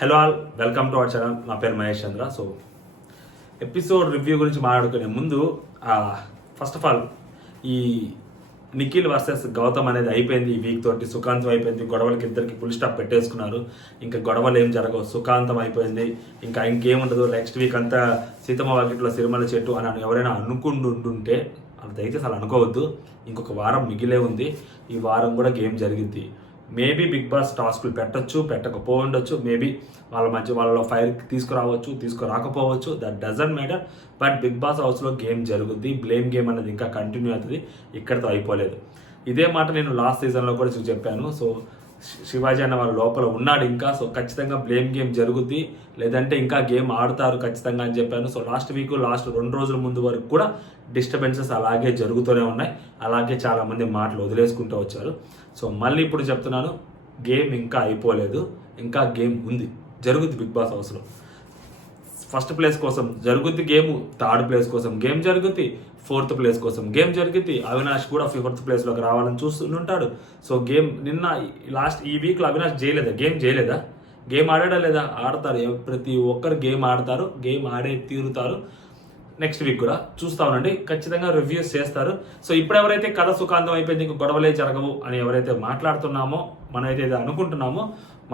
Hello all, welcome to our channel. నా పేరు మహేష్ చంద్ర. So episode review గురించి మాట్లాడుకునే ముందు ఫస్ట్ ఆఫ్ ఆల్ ఈ నిఖిల్ వర్సెస్ గౌతమ్ అనేది అయిపోయింది. ఈ వీక్ తోటి సుఖాంతం అయిపోయింది. గొడవలకి ఇద్దరికి ఫుల్ స్టాప్ పెట్టేసుకున్నారు. ఇంకా గొడవలు ఏం జరగవు, సుఖాంతం అయిపోయింది. ఇంకా ఇంకేముండదు. నెక్స్ట్ వీక్ అంతా సీతమ్మ వాకిట్లో సిరిమల చెట్టు అని ఎవరైనా అనుకుంటుంటే అది దయచేసి అలా అనుకోవద్దు. ఇంకొక వారం మిగిలే ఉంది. ఈ వారం కూడా గేమ్ జరిగింది. మేబీ బిగ్ బాస్ టాస్క్లు పెట్టచ్చు, పెట్టకపోవచ్చు. మేబీ వాళ్ళ మధ్య వాళ్ళలో ఫైర్ తీసుకురావచ్చు, తీసుకురాకపోవచ్చు. That doesn't matter. But Bigg Boss హౌస్లో గేమ్ జరుగుద్ది. బ్లేమ్ గేమ్ అనేది ఇంకా కంటిన్యూ అవుతుంది, ఇక్కడితో అయిపోలేదు. ఇదే మాట నేను లాస్ట్ సీజన్లో కూడా చెప్పాను. సో శివాజీ అన్న వాళ్ళ లోపల ఉన్నాడు ఇంకా. సో ఖచ్చితంగా బ్లేమ్ గేమ్ జరుగుద్ది, లేదంటే ఇంకా గేమ్ ఆడతారు ఖచ్చితంగా అని చెప్పాను. సో లాస్ట్ 2 రోజుల ముందు వరకు కూడా డిస్టర్బెన్సెస్ అలాగే జరుగుతూనే ఉన్నాయి. అలాగే చాలామంది మాటలు వదిలేసుకుంటూ వచ్చారు. సో మళ్ళీ ఇప్పుడు చెప్తున్నాను, గేమ్ ఇంకా అయిపోలేదు, ఇంకా గేమ్ ఉంది, జరుగుద్ది. బిగ్ బాస్ హౌస్లో ఫస్ట్ ప్లేస్ కోసం జరుగుద్ది గేమ్, థర్డ్ ప్లేస్ కోసం గేమ్ జరుగుద్ది, 4th ప్లేస్ కోసం గేమ్ జరుగుద్ది. అవినాష్ కూడా 4th ప్లేస్లోకి రావాలని చూస్తుంటాడు. సో గేమ్ నిన్న ఈ వీక్లో అవినాష్ గేమ్ చేయలేదా? గేమ్ ఆడాడా లేదా? ఆడతారు. ప్రతి ఒక్కరు గేమ్ ఆడతారు, గేమ్ ఆడే తీరుతారు. నెక్స్ట్ వీక్ కూడా చూస్తా ఉండండి, ఖచ్చితంగా రివ్యూస్ చేస్తారు. సో ఇప్పుడు ఎవరైతే కథ సుఖాంతం అయిపోయింది, ఇంక గొడవలే జరగవు అని ఎవరైతే మాట్లాడుతున్నామో, మనం అయితే అనుకుంటున్నామో,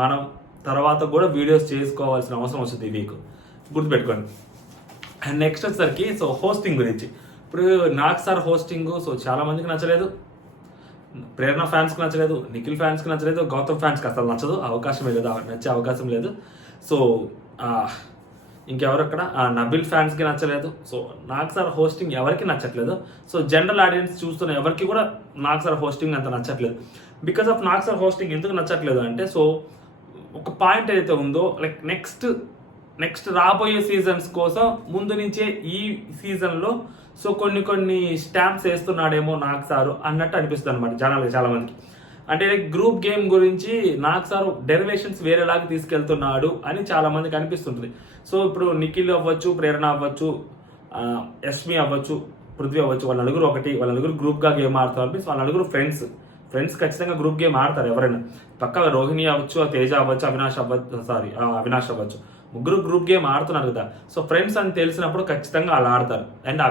మనం తర్వాత కూడా వీడియోస్ చేసుకోవాల్సిన అవసరం వస్తుంది ఈ వీక్, గుర్తుపెట్టుకోండి. అండ్ నెక్స్ట్ వచ్చేసరికి సో హోస్టింగ్ గురించి. ఇప్పుడు నాకు సార్ హోస్టింగ్ సో చాలా మందికి నచ్చలేదు. ప్రేరణ ఫ్యాన్స్కి నచ్చలేదు, నిఖిల్ ఫ్యాన్స్కి నచ్చలేదు, గౌతమ్ ఫ్యాన్స్కి అసలు నచ్చదు, అవకాశమే లేదు, నచ్చే అవకాశం లేదు. సో ఇంకెవరక్కడ నబిల్ ఫ్యాన్స్కి నచ్చలేదు. సో నాకు సార్ హోస్టింగ్ ఎవరికి నచ్చట్లేదు. సో జనరల్ ఆడియన్స్ చూస్తున్న ఎవరికి కూడా నాకు సార్ హోస్టింగ్ అంత నచ్చట్లేదు. బికాస్ ఆఫ్ నాకు సార్ హోస్టింగ్ ఎందుకు నచ్చట్లేదు అంటే, సో ఒక పాయింట్ ఏదైతే ఉందో, లైక్ నెక్స్ట్ రాబోయే సీజన్స్ కోసం ముందు నుంచే ఈ సీజన్లో సో కొన్ని స్టాంప్స్ వేస్తున్నాడేమో నాకు సారు అన్నట్టు అనిపిస్తుంది అనమాట జనాలకి, చాలా మందికి. అంటే గ్రూప్ గేమ్ గురించి నాకు సార్ డెరివేషన్స్ వేరేలాగా తీసుకెళ్తున్నాడు అని చాలా మందికి అనిపిస్తుంటుంది. సో ఇప్పుడు నిఖిల్ అవ్వచ్చు, ప్రేరణ అవ్వచ్చు, యష్మి అవ్వచ్చు, పృథ్వీ అవ్వచ్చు, వాళ్ళ నలుగురు గ్రూప్గా గేమ్ ఆడుతారు. అనిపిస్తుంది. వాళ్ళ నలుగురు ఫ్రెండ్స్ ఖచ్చితంగా గ్రూప్ గేమ్ ఆడతారు ఎవరైనా. పక్క రోహిణి అవ్వచ్చు, తేజ అవ్వచ్చు, అవినాష్ అవ్వచ్చు, ముగ్గురు గ్రూప్ గేమ్ ఆడుతున్నారు కదా. సో ఫ్రెండ్స్ అని తెలిసినప్పుడు ఖచ్చితంగా అలా ఆడతారు. అండ్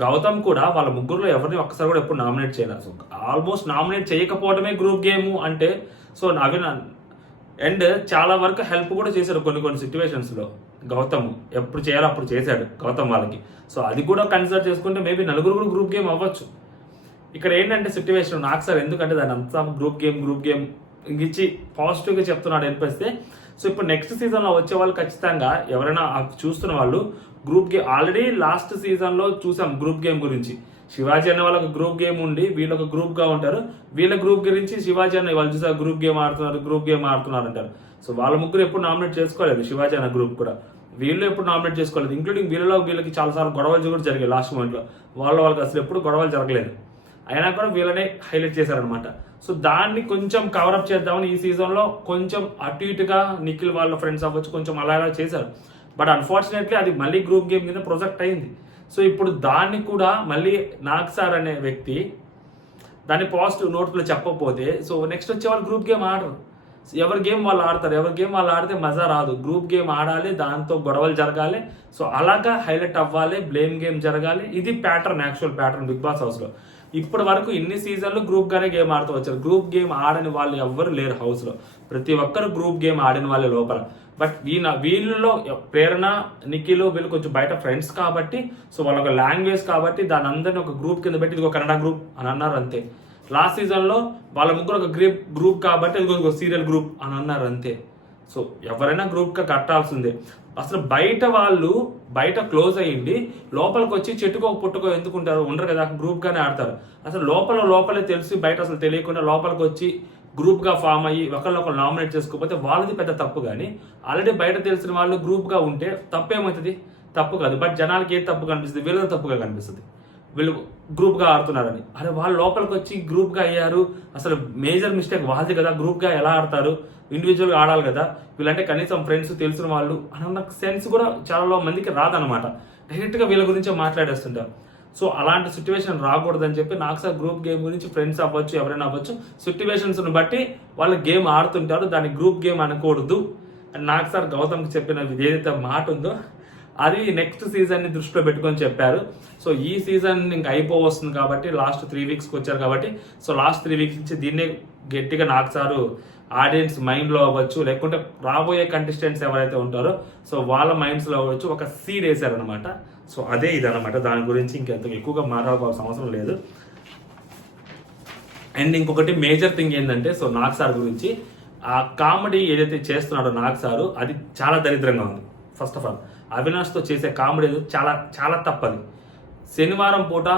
గౌతమ్ కూడా వాళ్ళ ముగ్గురులో ఎవరిని ఒక్కసారి కూడా ఎప్పుడు నామినేట్ చేయలేదు. సో ఆల్మోస్ట్ నామినేట్ చేయకపోవడమే గ్రూప్ గేమ్ అంటే. సో అండ్ చాలా వరకు హెల్ప్ కూడా చేశారు కొన్ని సిచ్యువేషన్స్లో. గౌతమ్ ఎప్పుడు చేయాలో అప్పుడు చేశాడు గౌతమ్ వాళ్ళకి. సో అది కూడా కన్సిడర్ చేసుకుంటే మేబీ నలుగురు కూడా గ్రూప్ గేమ్ అవ్వచ్చు. ఇక్కడ ఏంటంటే సిచ్యువేషన్ నాకు సార్ ఎందుకంటే దాన్ని అంతా గ్రూప్ గేమ్ ఇచ్చి పాజిటివ్గా చెప్తున్నాడు అనిపిస్తే. సో ఇప్పుడు నెక్స్ట్ సీజన్లో వచ్చే వాళ్ళు ఖచ్చితంగా ఎవరైనా చూస్తున్న వాళ్ళు గ్రూప్ గేమ్ ఆల్రెడీ లాస్ట్ సీజన్లో చూసాం గ్రూప్ గేమ్ గురించి. శివాజీ అన్న వాళ్ళకి గ్రూప్ గేమ్ ఉండి వీళ్ళు ఒక గ్రూప్గా ఉంటారు. వీళ్ళ గ్రూప్ గురించి శివాజీ అన్న వాళ్ళు చూసారు గ్రూప్ గేమ్ ఆడుతున్నారు అంటారు. సో వాళ్ళ ముగ్గురు ఎప్పుడు నామినేట్ చేసుకోలేదు. శివాజీ అన్న గ్రూప్ కూడా వీళ్ళు ఎప్పుడు నామినేట్ చేసుకోలేదు. ఇంక్లూడింగ్ వీళ్ళకి చాలాసార్లు గొడవలు కూడా జరిగాయి లాస్ట్ మూమెంట్లో. వాళ్ళకి అసలు ఎప్పుడు గొడవలు జరగలేదు. అయినా కూడా వీళ్ళనే హైలైట్ చేశారనమాట. సో దాన్ని కొంచెం కవరప్ చేద్దామని ఈ సీజన్లో కొంచెం అటు ఇటుగా నిఖిల్ వాళ్ళ ఫ్రెండ్స్ అవ్వచ్చు కొంచెం అలా చేశారు. బట్ అన్ఫార్చునేట్లీ అది మళ్ళీ గ్రూప్ గేమ్ కింద ప్రొజెక్ట్ అయింది. సో ఇప్పుడు దాన్ని కూడా మళ్ళీ నాగ్ సార్ అనే వ్యక్తి దాన్ని పాజిటివ్ నోట్లో చెప్పకపోతే సో నెక్స్ట్ వచ్చే వాళ్ళు గ్రూప్ గేమ్ ఆడరు. ఎవరి గేమ్ వాళ్ళు ఆడతారు. ఎవరి గేమ్ వాళ్ళు ఆడితే మజా రాదు. గ్రూప్ గేమ్ ఆడాలి, దాంతో గొడవలు జరగాలి. సో అలాగా హైలైట్ అవ్వాలి, బ్లేమ్ గేమ్ జరగాలి. ఇది యాక్చువల్ ప్యాటర్న్ బిగ్ బాస్ హౌస్లో. ఇప్పటి వరకు ఇన్ని సీజన్లు గ్రూప్గానే గేమ్ ఆడుతూ వచ్చారు. గ్రూప్ గేమ్ ఆడని వాళ్ళు ఎవ్వరు లేరు హౌస్లో. ప్రతి ఒక్కరు గ్రూప్ గేమ్ ఆడిన వాళ్ళే లోపల. బట్ వీళ్ళలో ప్రేరణ, నిఖిల్ వీళ్ళు కొంచెం బయట ఫ్రెండ్స్ కాబట్టి సో వాళ్ళ ఒక లాంగ్వేజ్ కాబట్టి దాని అందరినీ ఒక గ్రూప్ కింద పెట్టి ఇది ఒక కన్నడ గ్రూప్ అని అన్నారు అంతే. లాస్ట్ సీజన్లో వాళ్ళ ముగ్గురు ఒక గ్రూప్ కాబట్టి ఇది ఒక సీరియల్ గ్రూప్ అని అన్నారు అంతే. సో ఎవరైనా గ్రూప్గా కట్టాల్సిందే. అసలు బయట క్లోజ్ అయ్యింది లోపలికి వచ్చి చెట్టుకో పుట్టుకో ఎందుకుంటారు, ఉండరు కదా, గ్రూప్గానే ఆడతారు. అసలు లోపలే తెలిసి బయట అసలు తెలియకుండా లోపలికి వచ్చి గ్రూప్గా ఫామ్ అయ్యి ఒకళ్ళు నామినేట్ చేసుకోకపోతే వాళ్ళది పెద్ద తప్పు. కానీ ఆల్రెడీ బయట తెలిసిన వాళ్ళు గ్రూప్గా ఉంటే తప్పేమవుతుంది? తప్పు కాదు. బట్ జనాలకి ఏది తప్పు కనిపిస్తుంది? వీళ్ళది తప్పుగా కనిపిస్తుంది. వీళ్ళు గ్రూప్గా ఆడుతున్నారని. అరే వాళ్ళు లోపలికి వచ్చి గ్రూప్గా అయ్యారు, అసలు మేజర్ మిస్టేక్ వాళ్ళది కదా. గ్రూప్గా ఎలా ఆడతారు? ఇండివిజువల్గా ఆడాలి కదా. వీళ్ళంటే కనీసం ఫ్రెండ్స్ తెలిసిన వాళ్ళు అన్న సెన్స్ కూడా చాలా మందికి రాదనమాట. డైరెక్ట్గా వీళ్ళ గురించే మాట్లాడేస్తుంటారు. సో అలాంటి సిచ్యువేషన్ రాకూడదని చెప్పి నాకు సార్ గ్రూప్ గేమ్ గురించి ఫ్రెండ్స్ అవ్వచ్చు ఎవరైనా అవ్వచ్చు సిచ్యువేషన్స్ని బట్టి వాళ్ళు గేమ్ ఆడుతుంటారు, దాన్ని గ్రూప్ గేమ్ అనకూడదు అని నాకు సార్ గౌతమ్కి చెప్పిన ఏదైతే మాట ఉందో అది నెక్స్ట్ సీజన్ని దృష్టిలో పెట్టుకొని చెప్పారు. సో ఈ సీజన్ ఇంకా అయిపోవస్తుంది కాబట్టి లాస్ట్ 3 వీక్స్కి వచ్చారు కాబట్టి సో లాస్ట్ 3 వీక్స్ నుంచి దీన్నే గట్టిగా నాకు సారు ఆడియన్స్ మైండ్లో అవ్వచ్చు, లేకుంటే రాబోయే కంటెస్టెంట్స్ ఎవరైతే ఉంటారో సో వాళ్ళ మైండ్స్లో అవ్వచ్చు ఒక సీడ్ వేశారనమాట. సో అదే ఇదనమాట, దాని గురించి ఇంకెంత ఎక్కువగా మాట్లాడుకోవాల్సిన అవసరం లేదు. అండ్ ఇంకొకటి మేజర్ థింగ్ ఏంటంటే సో నాగ్ సార్ గురించి ఆ కామెడీ ఏదైతే చేస్తున్నాడో నాగ్ సారు అది చాలా దరిద్రంగా ఉంది. ఫస్ట్ ఆఫ్ ఆల్ అవినాష్తో చేసే కామెడీ చాలా చాలా తప్పది. శనివారం పూట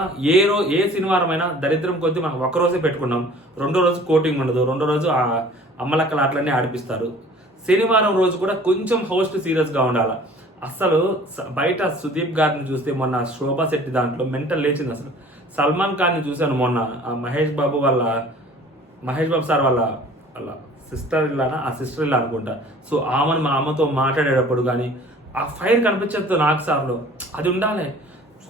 ఏ శనివారం అయినా దరిద్రం కొద్దీ మనం ఒకరోజే పెట్టుకున్నాం, రెండో రోజు కోటింగ్ ఉండదు, రెండో రోజు ఆ అమ్మలక్కల ఆటలన్నీ ఆడిపిస్తారు. శనివారం రోజు కూడా కొంచెం హోస్ట్ సీరియస్గా ఉండాలి. అసలు బయట సుదీప్ గారిని చూస్తే మొన్న శోభా శెట్టి దాంట్లో మెంటల్ లేచింది. అసలు సల్మాన్ ఖాన్ని చూశాను మొన్న మహేష్ బాబు సార్ వాళ్ళ సిస్టర్ ఇల్లానా ఆ సిస్టర్ ఇల్లా అనుకుంటా. సో ఆమెను మా అమ్మతో మాట్లాడేటప్పుడు కానీ ఆ ఫైర్ కనిపించదు నాకు సార్లో. అది ఉండాలి.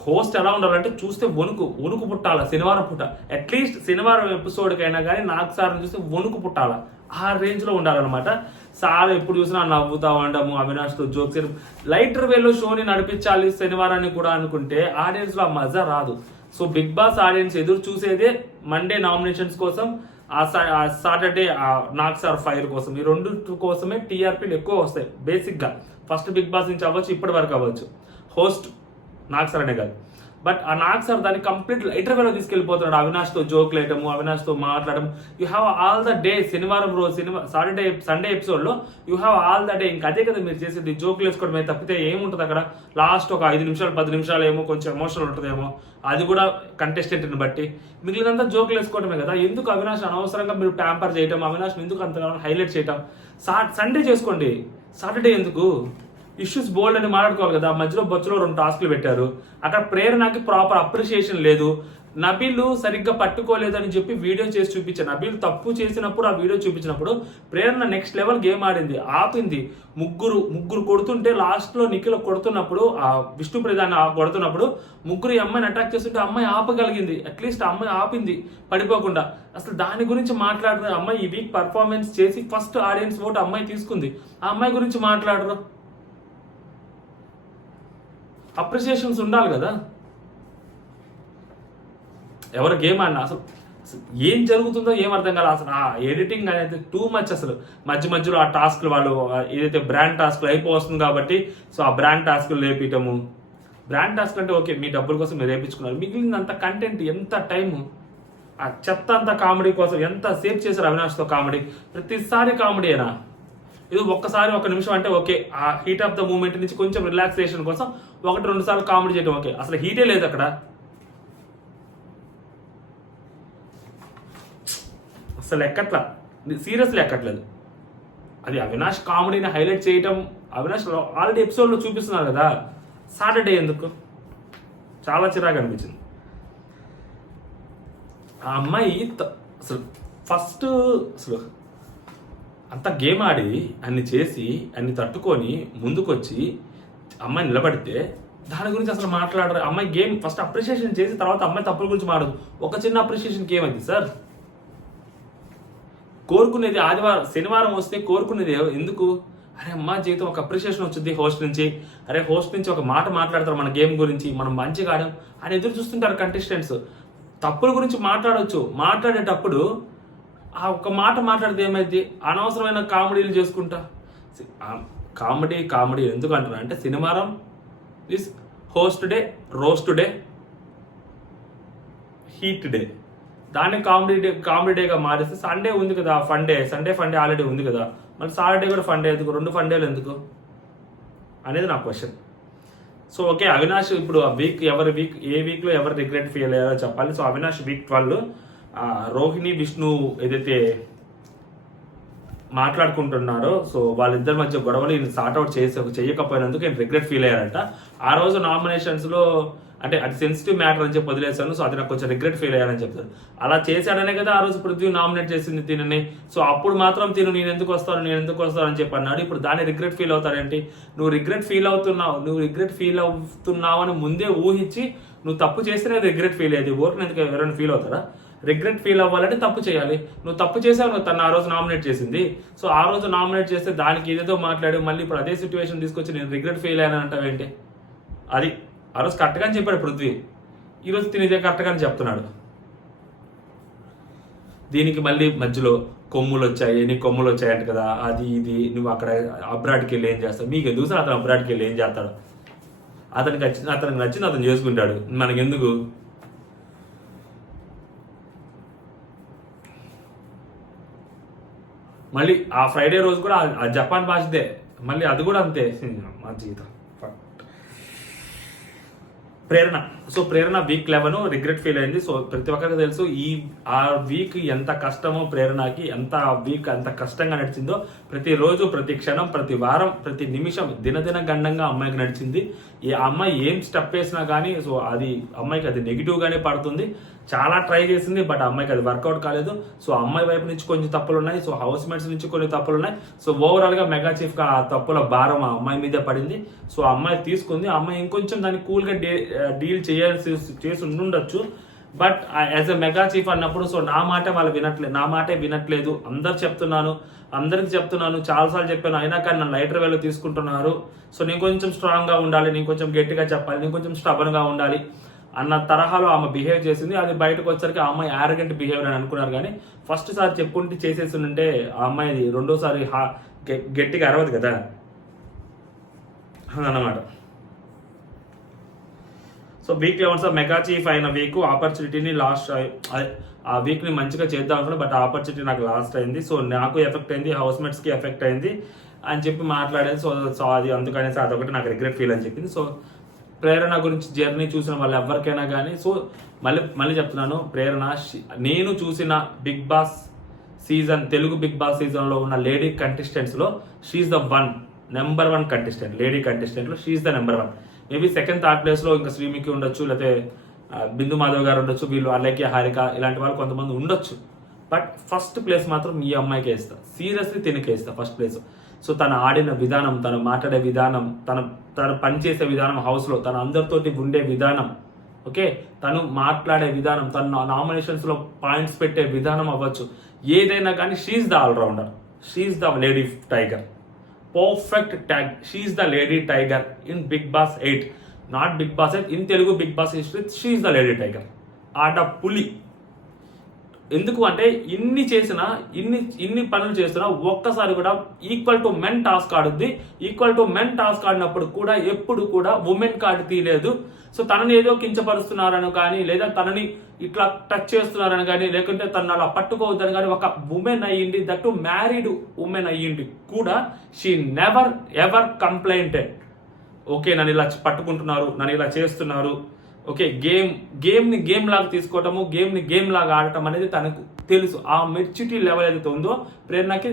హోస్ట్ ఎలా ఉండాలంటే చూస్తే వణుకు పుట్టాల శనివారం పూట. అట్లీస్ట్ శనివారం ఎపిసోడ్కైనా కానీ నాకు సార్ని చూస్తే వణుకు పుట్టాల, ఆ రేంజ్లో ఉండాలన్నమాట. సార్ ఎప్పుడు చూసినా నవ్వుతా ఉండము, అవినాష్తో జోక్స్ లైటర్ వేలో షోని నడిపించాలి శనివారాన్ని కూడా అనుకుంటే ఆడియన్స్లో ఆ మజా రాదు. సో బిగ్ బాస్ ఆడియన్స్ ఎదురు చూసేదే మండే నామినేషన్స్ కోసం, ఆ సాటర్డే నాగ్ సార్ ఫైర్ కోసం. ఈ రెండు కోసమే టీఆర్పీలు ఎక్కువ వస్తాయి బేసిక్గా. ఫస్ట్ బిగ్ బాస్ నుంచి అవ్వచ్చు, ఇప్పటి వరకు అవ్వచ్చు, హోస్ట్ నాగ్ సార్ అనే కాదు. బట్ ఆ నాగ్ సార్ దాన్ని కంప్లీట్ లైటర్ వేలో తీసుకెళ్ళిపోతున్నాడు. అవినాష్తో జోక్లు వేయటము, అవినాష్తో మాట్లాడడం. You have all the day. శనివారం రోజు సండే ఎపిసోడ్లో you have all the day. ఇంకా అదే కదా మీరు చేసేది, జోక్లు వేసుకోవడమే తప్పితే ఏముంటుంది అక్కడ. లాస్ట్ ఒక 5 నిమిషాలు 10 నిమిషాలు ఏమో కొంచెం ఎమోషనల్ ఉంటుందేమో, అది కూడా కంటెస్టెంట్ని బట్టి. మిగిలినంతా జోక్లు వేసుకోవడమే కదా. ఎందుకు అవినాష్ అనవసరంగా మీరు ప్యాంపర్ చేయటం, అవినాష్ని ఎందుకు అంతగా హైలైట్ చేయటం? సండే చేసుకోండి, సాటర్డే ఎందుకు? ఇష్యూస్ బోల్డ్ అని మాట్లాడుకోవాలి కదా. మధ్యలో బొచ్చులో 2 టాస్క్లు పెట్టారు. అక్కడ ప్రేరణకి ప్రాపర్ అప్రిషియేషన్ లేదు. నబీల్ సరిగ్గా పట్టుకోలేదని చెప్పి వీడియో చేసి చూపించారు. నబీల్ తప్పు చేసినప్పుడు ఆ వీడియో చూపించినప్పుడు ప్రేరణ నెక్స్ట్ లెవెల్ గేమ్ ఆడింది, ఆపింది. ముగ్గురు కొడుతుంటే లాస్ట్లో నిఖిల్ కొడుతున్నప్పుడు ఆ విష్ణుప్రదాన్ని కొడుతున్నప్పుడు ముగ్గురు ఈ అమ్మాయిని అటాక్ చేస్తుంటే అమ్మాయి ఆపగలిగింది. అట్లీస్ట్ ఆ అమ్మాయి ఆపింది పడిపోకుండా. అసలు దాని గురించి మాట్లాడుతున్న అమ్మాయి ఈ వీక్ పర్ఫార్మెన్స్ చేసి ఫస్ట్ ఆడియన్స్ ఓట్ అమ్మాయి తీసుకుంది. ఆ అమ్మాయి గురించి మాట్లాడరు. అప్రిసియేషన్స్ ఉండాలి కదా. ఎవరు గేమ్ ఆడినా అసలు ఏం జరుగుతుందో ఏం అర్థం కాదు. అసలు ఆ ఎడిటింగ్ అనేది టూ మచ్. అసలు మధ్యలో ఆ టాస్క్లు వాళ్ళు ఏదైతే బ్రాండ్ టాస్క్లు అయిపోతుంది కాబట్టి సో ఆ బ్రాండ్ టాస్క్లు లేపించటము. బ్రాండ్ టాస్క్ అంటే ఓకే, మీ డబ్బుల కోసం మీరు వేయించుకున్నారు. మిగిలినంత కంటెంట్ ఎంత టైము, ఆ చెత్త అంత కామెడీ కోసం ఎంత సేవ్ చేశారు అవినాష్తో కామెడీ. ప్రతిసారి కామెడీనా? ఇది ఒక్కసారి 1 నిమిషం అంటే ఓకే, ఆ హీట్ ఆఫ్ ద మూమెంట్ నుంచి కొంచెం రిలాక్సేషన్ కోసం 1-2 సార్లు కామెడీ చేయడం ఓకే. అసలు హీటే లేదు అక్కడ. అసలు ఎక్కట్లా, సీరియస్లీ ఎక్కట్లేదు. అది అవినాష్ కామెడీని హైలైట్ చేయటం అవినాష్ ఆల్రెడీ ఎపిసోడ్లో చూపిస్తున్నారు కదా. సాటర్డే ఎందుకు? చాలా చిరాకు అనిపించింది. ఆ అమ్మాయి అసలు ఫస్ట్ అసలు అంత గేమ్ ఆడి అన్ని చేసి అన్ని తట్టుకొని ముందుకొచ్చి అమ్మాయి నిలబడితే దాని గురించి అసలు మాట్లాడరు. అమ్మాయి గేమ్ ఫస్ట్ అప్రిషియేషన్ చేసి తర్వాత అమ్మాయి తప్పుల గురించి మాడదు. ఒక చిన్న అప్రిషియేషన్కి ఏమైంది సార్? కోరుకునేది శనివారం వస్తే కోరుకునేది ఎందుకు? అరే అమ్మా జీవితం ఒక అప్రిషియేషన్ వచ్చింది హోస్ట్ నుంచి. అరే హోస్ట్ నుంచి ఒక మాట మాట్లాడతారు మన గేమ్ గురించి, మనం మంచిగా ఆడాం అని ఎదురు చూస్తుంటారు కంటెస్టెంట్స్. తప్పుల గురించి మాట్లాడవచ్చు. మాట్లాడేటప్పుడు ఆ ఒక్క మాట మాట్లాడితే ఏమైంది? అనవసరమైన కామెడీలు చేసుకుంటా. కామెడీ ఎందుకు అంటున్నా అంటే శనివారం is host day, roast day, heat day. దాన్ని కామెడీ డేగా మారేస్తే సండే ఉంది కదా సండే ఫండే ఆల్రెడీ ఉంది కదా, మళ్ళీ సాటర్డే కూడా ఫండే ఎందుకు? 2 ఫండేలు ఎందుకు అనేది నా క్వశ్చన్. సో ఓకే, అవినాష్ ఇప్పుడు ఆ వీక్ ఏ వీక్లో ఎవరు రిగ్రెట్ ఫీల్ అయ్యారో చెప్పాలి. సో అవినాష్ వీక్ 12 రోహిణి విష్ణు ఏదైతే మాట్లాడుకుంటున్నారో సో వాళ్ళిద్దరి మధ్య గొడవలు ఈయన సార్ట్అవుట్ చేయకపోయినందుకు ఈయన రిగ్రెట్ ఫీల్ అయ్యారంట. ఆ రోజు నామినేషన్స్లో అంటే అది సెన్సిటివ్ మ్యాటర్ అని చెప్పి వదిలేశాను, సో అది నాకు కొంచెం రిగ్రెట్ ఫీల్ అయ్యారని చెప్తారు. అలా చేశాడనే కదా ఆ రోజు పృథ్వీ నామినేట్ చేసింది తినని. సో అప్పుడు మాత్రం నేను ఎందుకు వస్తాను అని చెప్పి అన్నాడు. ఇప్పుడు దాన్ని రిగ్రెట్ ఫీల్ అవుతారేంటి? నువ్వు రిగ్రెట్ ఫీల్ అవుతున్నావు అని ముందే ఊహించి నువ్వు తప్పు చేస్తేనే రిగ్రెట్ ఫీల్ అయ్యేది. ఊరికి ఎందుకు ఎవరైనా ఫీల్ అవుతారా? రిగ్రెట్ ఫీల్ అవ్వాలంటే తప్పు చేయాలి. నువ్వు తప్పు చేసావు, నువ్వు తను ఆ రోజు నామినేట్ చేసింది. సో ఆ రోజు నామినేట్ చేస్తే దానికి ఏదేదో మాట్లాడి మళ్ళీ ఇప్పుడు అదే సిచ్యువేషన్ తీసుకొచ్చి నేను రిగ్రెట్ ఫీల్ అయ్యాను అంటావేంటి? అది ఆ రోజు కరెక్ట్గా అని చెప్పాడు పృథ్వీ, ఈరోజు తిని ఇదే కరెక్ట్గా అని చెప్తున్నాడు. దీనికి మళ్ళీ మధ్యలో కొమ్ములు వచ్చాయి, నీ కొమ్ములు వచ్చాయంట కదా, అది ఇది నువ్వు అక్కడ అబ్రాడ్కి వెళ్ళి ఏం చేస్తావు, మీకు ఎందుకు సార్ అతను అబ్రాడ్కి వెళ్ళి ఏం చేస్తాడు? అతనికి నచ్చింది అతను చేసుకుంటాడు, మనకెందుకు? మళ్ళీ ఆ ఫ్రైడే రోజు కూడా ఆ జపాన్ భాషదే, మళ్ళీ అది కూడా అంతే. మా జీవితం ప్రేరణ. సో ప్రేరణ వీక్ 11 రిగ్రెట్ ఫీల్ అయింది. సో ప్రతి ఒక్కరికి తెలుసు ఆ వీక్ ఎంత కష్టమో, ప్రేరణకి ఎంత వీక్ అంత కష్టంగా నడిచిందో. ప్రతిరోజు, ప్రతి క్షణం, ప్రతి వారం, ప్రతి నిమిషం దినదిన గండంగా అమ్మాయికి నడిచింది. ఈ అమ్మాయి ఏం స్టెప్ వేసినా కానీ సో అది అమ్మాయికి అది నెగిటివ్గానే పడుతుంది. చాలా ట్రై చేసింది, బట్ అమ్మాయికి అది వర్కౌట్ కాలేదు. సో అమ్మాయి వైపు నుంచి కొన్ని తప్పులు ఉన్నాయి, సో హౌస్ మేట్స్ నుంచి కొన్ని తప్పులు ఉన్నాయి. సో ఓవరాల్గా మెగా చీఫ్గా ఆ తప్పుల భారం ఆ అమ్మాయి మీదే పడింది. సో ఆ అమ్మాయి తీసుకుంది. ఆ అమ్మాయి ఇంకొంచెం దాన్ని కూల్గా డీల్ చేసి ఉండొచ్చు. But as a mega chief అన్నప్పుడు సో నా మాటే వినట్లేదు. అందరికి చెప్తున్నాను, చాలాసార్లు చెప్పాను, అయినా కానీ నన్ను లైటర్ వేలో తీసుకుంటున్నారు. సో నేను కొంచెం స్ట్రాంగ్గా ఉండాలి, నేను కొంచెం గట్టిగా చెప్పాలి, నేను కొంచెం స్టబన్గా ఉండాలి అన్న తరహాలో ఆమె బిహేవ్ చేసింది. అది బయటకు వచ్చరికి ఆ అమ్మాయి యారగెంట్ బిహేవియర్ అని అనుకున్నారు. కానీ ఫస్ట్ సారి చెప్పుకుంటే చేసేసి ఉంటే ఆ అమ్మాయి రెండోసారి గట్టిగా అరవదు కదా అన్నమాట. So weak 11 sir mega chief అయిన వీక్ ఆపర్చునిటీని ఆ వీక్ని మంచిగా చేద్దాం అనుకున్నా, బట్ ఆపర్చునిటీ నాకు లాస్ట్ అయింది. సో నాకు ఎఫెక్ట్ అయింది, హౌస్ మేట్స్కి ఎఫెక్ట్ అయింది అని చెప్పి మాట్లాడేది. సో అది అందుకనేసి అదొకటి నాకు రిగ్రెట్ ఫీల్ అని చెప్పింది. సో ప్రేరణ గురించి జర్నీ చూసిన వాళ్ళు ఎవరికైనా కానీ సో మళ్ళీ చెప్తున్నాను, ప్రేరణ నేను చూసిన Bigg Boss season, Telugu Bigg Boss సీజన్లో ఉన్న లేడీ కంటెస్టెంట్స్లో she's the number 1 contestant. Lady కంటెస్టెంట్లో she's the number 1. Maybe second, third ప్లేస్లో ఇంకా శ్రీమికి ఉండొచ్చు, లేకపోతే బిందు మాధవ్ గారు ఉండొచ్చు, వీళ్ళు అలేఖ్య, హారిక ఇలాంటి వాళ్ళు కొంతమంది ఉండొచ్చు. బట్ ఫస్ట్ ప్లేస్ మాత్రం ఈ అమ్మాయికే ఇస్తా, సీరియస్లీ తినకే ఇస్తా ఫస్ట్ ప్లేస్. సో తను ఆడిన విధానం, తను మాట్లాడే విధానం, తను పనిచేసే విధానం, హౌస్లో తను అందరితోటి ఉండే విధానం, ఓకే, తను మాట్లాడే విధానం, తను నామినేషన్స్లో పాయింట్స్ పెట్టే విధానం అవ్వచ్చు, ఏదైనా కానీ she's the allrounder, she's the lady tiger, perfect tag. She's the lady tiger in Bigg Boss 8, not Bigg Boss 8, in Telugu Bigg Boss history she's the lady tiger. ఆట పులి. ఎందుకు అంటే ఇన్ని పనులు చేస్తున్నా ఒక్కసారి కూడా ఈక్వల్ టు మెన్ టాస్క్ ఆడుద్ది. ఈక్వల్ టు మెన్ టాస్క్ ఆడినప్పుడు కూడా ఎప్పుడు కూడా ఉమెన్ కార్డు తీయలేదు. సో తనని ఏదో కించపరుస్తున్నారని కానీ, లేదా తనని ఇట్లా టచ్ చేస్తున్నారని కానీ, లేకుంటే తను అలా పట్టుకోవద్దని కానీ, ఒక ఉమెన్ అయ్యింది, దట్ మ్యారీడ్ ఉమెన్ అయ్యింది కూడా షీ నెవర్ ఎవర్ కంప్లైంటెడ్. ఓకే, నన్ను ఇలా పట్టుకుంటున్నారు, నన్ను ఇలా చేస్తున్నారు, ఓకే, గేమ్ని గేమ్ లాగా తీసుకోవటము, గేమ్ని గేమ్ లాగా ఆడటం అనేది తనకు తెలుసు. ఆ మెచ్యూరిటీ లెవెల్ ఏదైతే ఉందో ప్రేరణకి,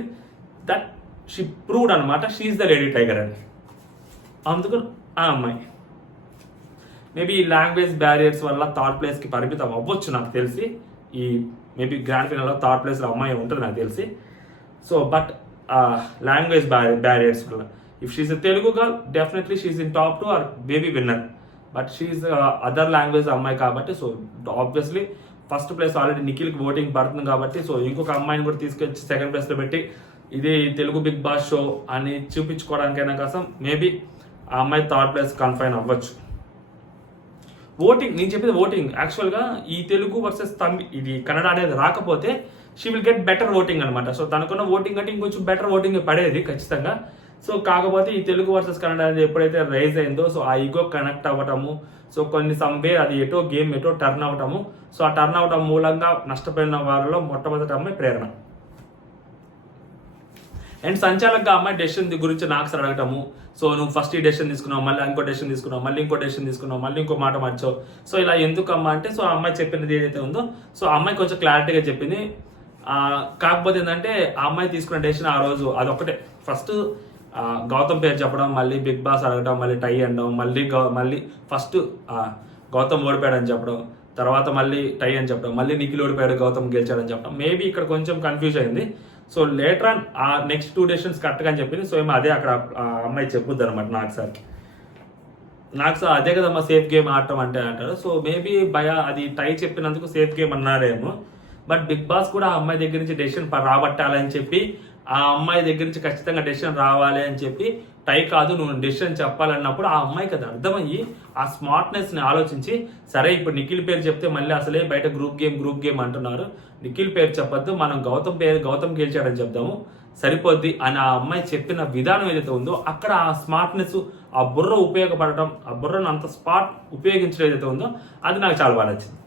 దట్ షీ ప్రూవ్డ్ అనమాట, షీఈ్ ద లేడీ టైగర్ అని. అందుకు ఆ అమ్మాయి మేబీ ఈ లాంగ్వేజ్ బ్యారియర్స్ వల్ల థర్డ్ ప్లేస్కి పరిమితం అవ్వచ్చు నాకు తెలిసి. ఈ మేబీ గ్రాండ్ ఫినాల్లో థర్డ్ ప్లేస్లో అమ్మాయి ఉంటుంది నాకు తెలిసి. సో బట్ లాంగ్వేజ్ బ్యారియర్స్ వల్ల if she's a Telugu girl definitely she's in top 2 or maybe winner. But she's other language అమ్మాయి కాబట్టి so obviously first place already నిఖిల్కి ఓటింగ్ పడుతుంది కాబట్టి సో ఇంకొక అమ్మాయిని కూడా తీసుకొచ్చి సెకండ్ ప్లేస్లో పెట్టి ఇది తెలుగు బిగ్ బాస్ షో అని చూపించుకోవడానికైనా కోసం మేబీ ఆ అమ్మాయి థర్డ్ ప్లేస్ కన్ఫైన్ అవ్వచ్చు. ఓటింగ్ నేను చెప్పేది ఓటింగ్ యాక్చువల్గా ఈ తెలుగు వర్సెస్ ఇది కన్నడ అనేది రాకపోతే she will get better voting అనమాట. సో తనకున్న ఓటింగ్ అంటే ఇంకొంచెం బెటర్ ఓటింగ్ పడేది ఖచ్చితంగా. సో కాకపోతే ఈ తెలుగు వర్సెస్ కన్నడ అనేది ఎప్పుడైతే రైజ్ అయిందో సో ఆ ఈగో కనెక్ట్ అవ్వటము, సో కొన్ని సంవే అది గేమ్ ఎటో టర్న్ అవ్వటము, సో ఆ టర్న్ అవటం మూలంగా నష్టపోయిన వారిలో మొట్టమొదటి అమ్మాయి ప్రేరణ. అండ్ సంచాలకంగా అమ్మాయి డెసిషన్ గురించి నాకు సార్ అడగటము, సో నువ్వు ఫస్ట్ ఈ డెసిషన్ తీసుకున్నావు, మళ్ళీ ఇంకో డెసిషన్ తీసుకున్నావు, మళ్ళీ ఇంకో డెసిషన్ తీసుకున్నావు, మళ్ళీ ఇంకో మాట మార్చావు, సో ఇలా ఎందుకు అమ్మా అంటే సో ఆ అమ్మాయి చెప్పినది ఏదైతే ఉందో సో ఆ అమ్మాయి కొంచెం క్లారిటీగా చెప్పింది. కాకపోతే ఏంటంటే ఆ అమ్మాయి తీసుకున్న డెసిషన్ ఆ రోజు అదొక్కటే, ఫస్ట్ గౌతమ్ పేరు చెప్పడం, మళ్ళీ బిగ్ బాస్ అడగడం, మళ్ళీ టై అనడం, మళ్ళీ ఫస్ట్ గౌతమ్ ఓడిపోయాడని చెప్పడం, తర్వాత మళ్ళీ టై అని చెప్పడం, మళ్ళీ నిఖిల్ ఓడిపోయాడు గౌతమ్ గెలిచాడని చెప్పడం. మేబీ ఇక్కడ కొంచెం కన్ఫ్యూజ్ అయింది. సో లేటర్ ఆన్ ఆ నెక్స్ట్ 2 డెసిషన్స్ కరెక్ట్గా అని చెప్పింది. సో ఏమో అదే అక్కడ ఆ అమ్మాయి చెప్పుద్ది అనమాట నాకు సార్. నాకు సో అదే కదమ్మా సేఫ్ గేమ్ ఆడటం అంటే అంటారు. సో మేబీ అది టై చెప్పినందుకు సేఫ్ గేమ్ అన్నారేమో. బట్ బిగ్ బాస్ కూడా ఆ అమ్మాయి దగ్గర నుంచి డెసిషన్ రాబట్టాలని చెప్పి, ఆ అమ్మాయి దగ్గర నుంచి ఖచ్చితంగా డెసిషన్ రావాలి అని చెప్పి, టై కాదు నువ్వు డెసిషన్ చెప్పాలన్నప్పుడు ఆ అమ్మాయికి అది అర్థమయ్యి ఆ స్మార్ట్నెస్ని ఆలోచించి, సరే ఇప్పుడు నిఖిల్ పేరు చెప్తే మళ్ళీ అసలే బయట గ్రూప్ గేమ్ అంటున్నారు, నిఖిల్ పేరు చెప్పొద్దు, మనం గౌతమ్ గెలిచాడని చెప్దాము సరిపోద్ది అని ఆ అమ్మాయి చెప్పిన విధానం ఏదైతే ఉందో అక్కడ ఆ స్మార్ట్నెస్, ఆ బుర్ర ఉపయోగపడటం, ఆ బుర్రను అంత ఉపయోగించడం ఏదైతే ఉందో అది నాకు చాలా బాగా నచ్చింది.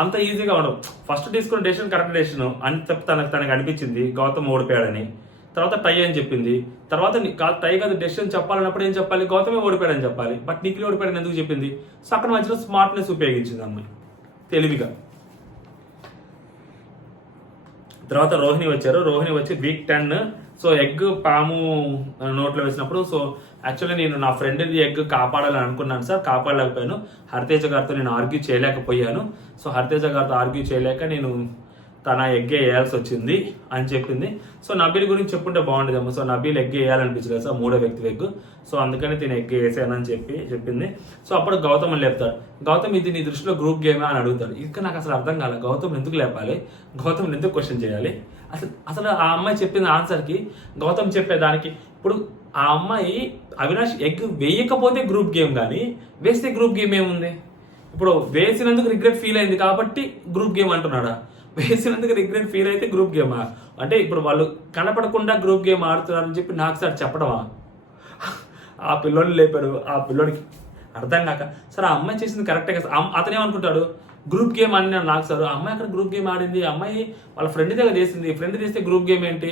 అంత ఈజీగా ఉండవు. ఫస్ట్ తీసుకున్న డెసిషన్ కరెక్ట్ డెసిషన్ అని చెప్పి తనకు అనిపించింది గౌతమ్ ఓడిపోయాడని. తర్వాత టై అని చెప్పింది. తర్వాత టై కాదు డెసిషన్ చెప్పాలన్నప్పుడు ఏం చెప్పాలి, గౌతమే ఓడిపోయాడని చెప్పాలి. బట్ నిఖిల్ ఓడిపోయాడని ఎందుకు చెప్పింది? సో అక్కడ మధ్యలో స్మార్ట్నెస్ ఉపయోగించింది అమ్మాయి తెలివిగా. తర్వాత రోహిణి వచ్చి వీక్ 10 సో ఎగ్ పాము నోట్లో వేసినప్పుడు, సో యాక్చువల్లీ నేను నా ఫ్రెండ్ది ఎగ్ కాపాడాలని అనుకున్నాను సార్, కాపాడలేకపోయాను. హరితేజ గారితో నేను ఆర్గ్యూ చేయలేకపోయాను. సో హరితేజ గారితో ఆర్గ్యూ చేయలేక నేను తన ఎగ్ వేయాల్సి వచ్చింది అని చెప్పింది. సో నబీల్ గురించి చెప్పుంటే బాగుండేదమ్మా. సో నబీల్ ఎగ్ వేయాలనిపించలేదు సార్, 3వ వ్యక్తి ఎగ్. సో అందుకని నేను ఎగ్ వేసానని చెప్పింది. సో అప్పుడు గౌతమ్ అని లేపుతాడు. గౌతమ్ ఇది నీ దృష్టిలో గ్రూప్ గేమే అని అడుగుతాడు. ఇంకా నాకు అసలు అర్థం కాలేదు, గౌతమ్ ఎందుకు లేపాలి, గౌతమ్ ఎందుకు క్వశ్చన్ చేయాలి? అసలు ఆ అమ్మాయి చెప్పిన ఆన్సర్కి గౌతమ్ చెప్పేదానికి, ఇప్పుడు ఆ అమ్మాయి అవినాష్ ఎగ్ వేయకపోతే గ్రూప్ గేమ్ కానీ వేస్తే గ్రూప్ గేమ్ ఏముంది? ఇప్పుడు వేసినందుకు రిగ్రెట్ ఫీల్ అయింది కాబట్టి గ్రూప్ గేమ్ అంటున్నాడా? వేసినందుకు రిగ్రెట్ ఫీల్ అయితే గ్రూప్ గేమా? అంటే ఇప్పుడు వాళ్ళు కనపడకుండా గ్రూప్ గేమ్ ఆడుతున్నారని చెప్పి నాకు సార్ చెప్పడమా? ఆ పిల్లోని లేపాడు, ఆ పిల్లోడికి అర్థం కాక సార్ ఆ అమ్మాయి చేసింది కరెక్టే కదా. అతనేమనుకుంటాడు గ్రూప్ గేమ్ అని నాకు సార్, ఆ అమ్మాయి అక్కడ గ్రూప్ గేమ్ ఆడింది, అమ్మాయి వాళ్ళ ఫ్రెండ్ దగ్గర చేసింది, ఫ్రెండ్ చేస్తే గ్రూప్ గేమ్ ఏంటి,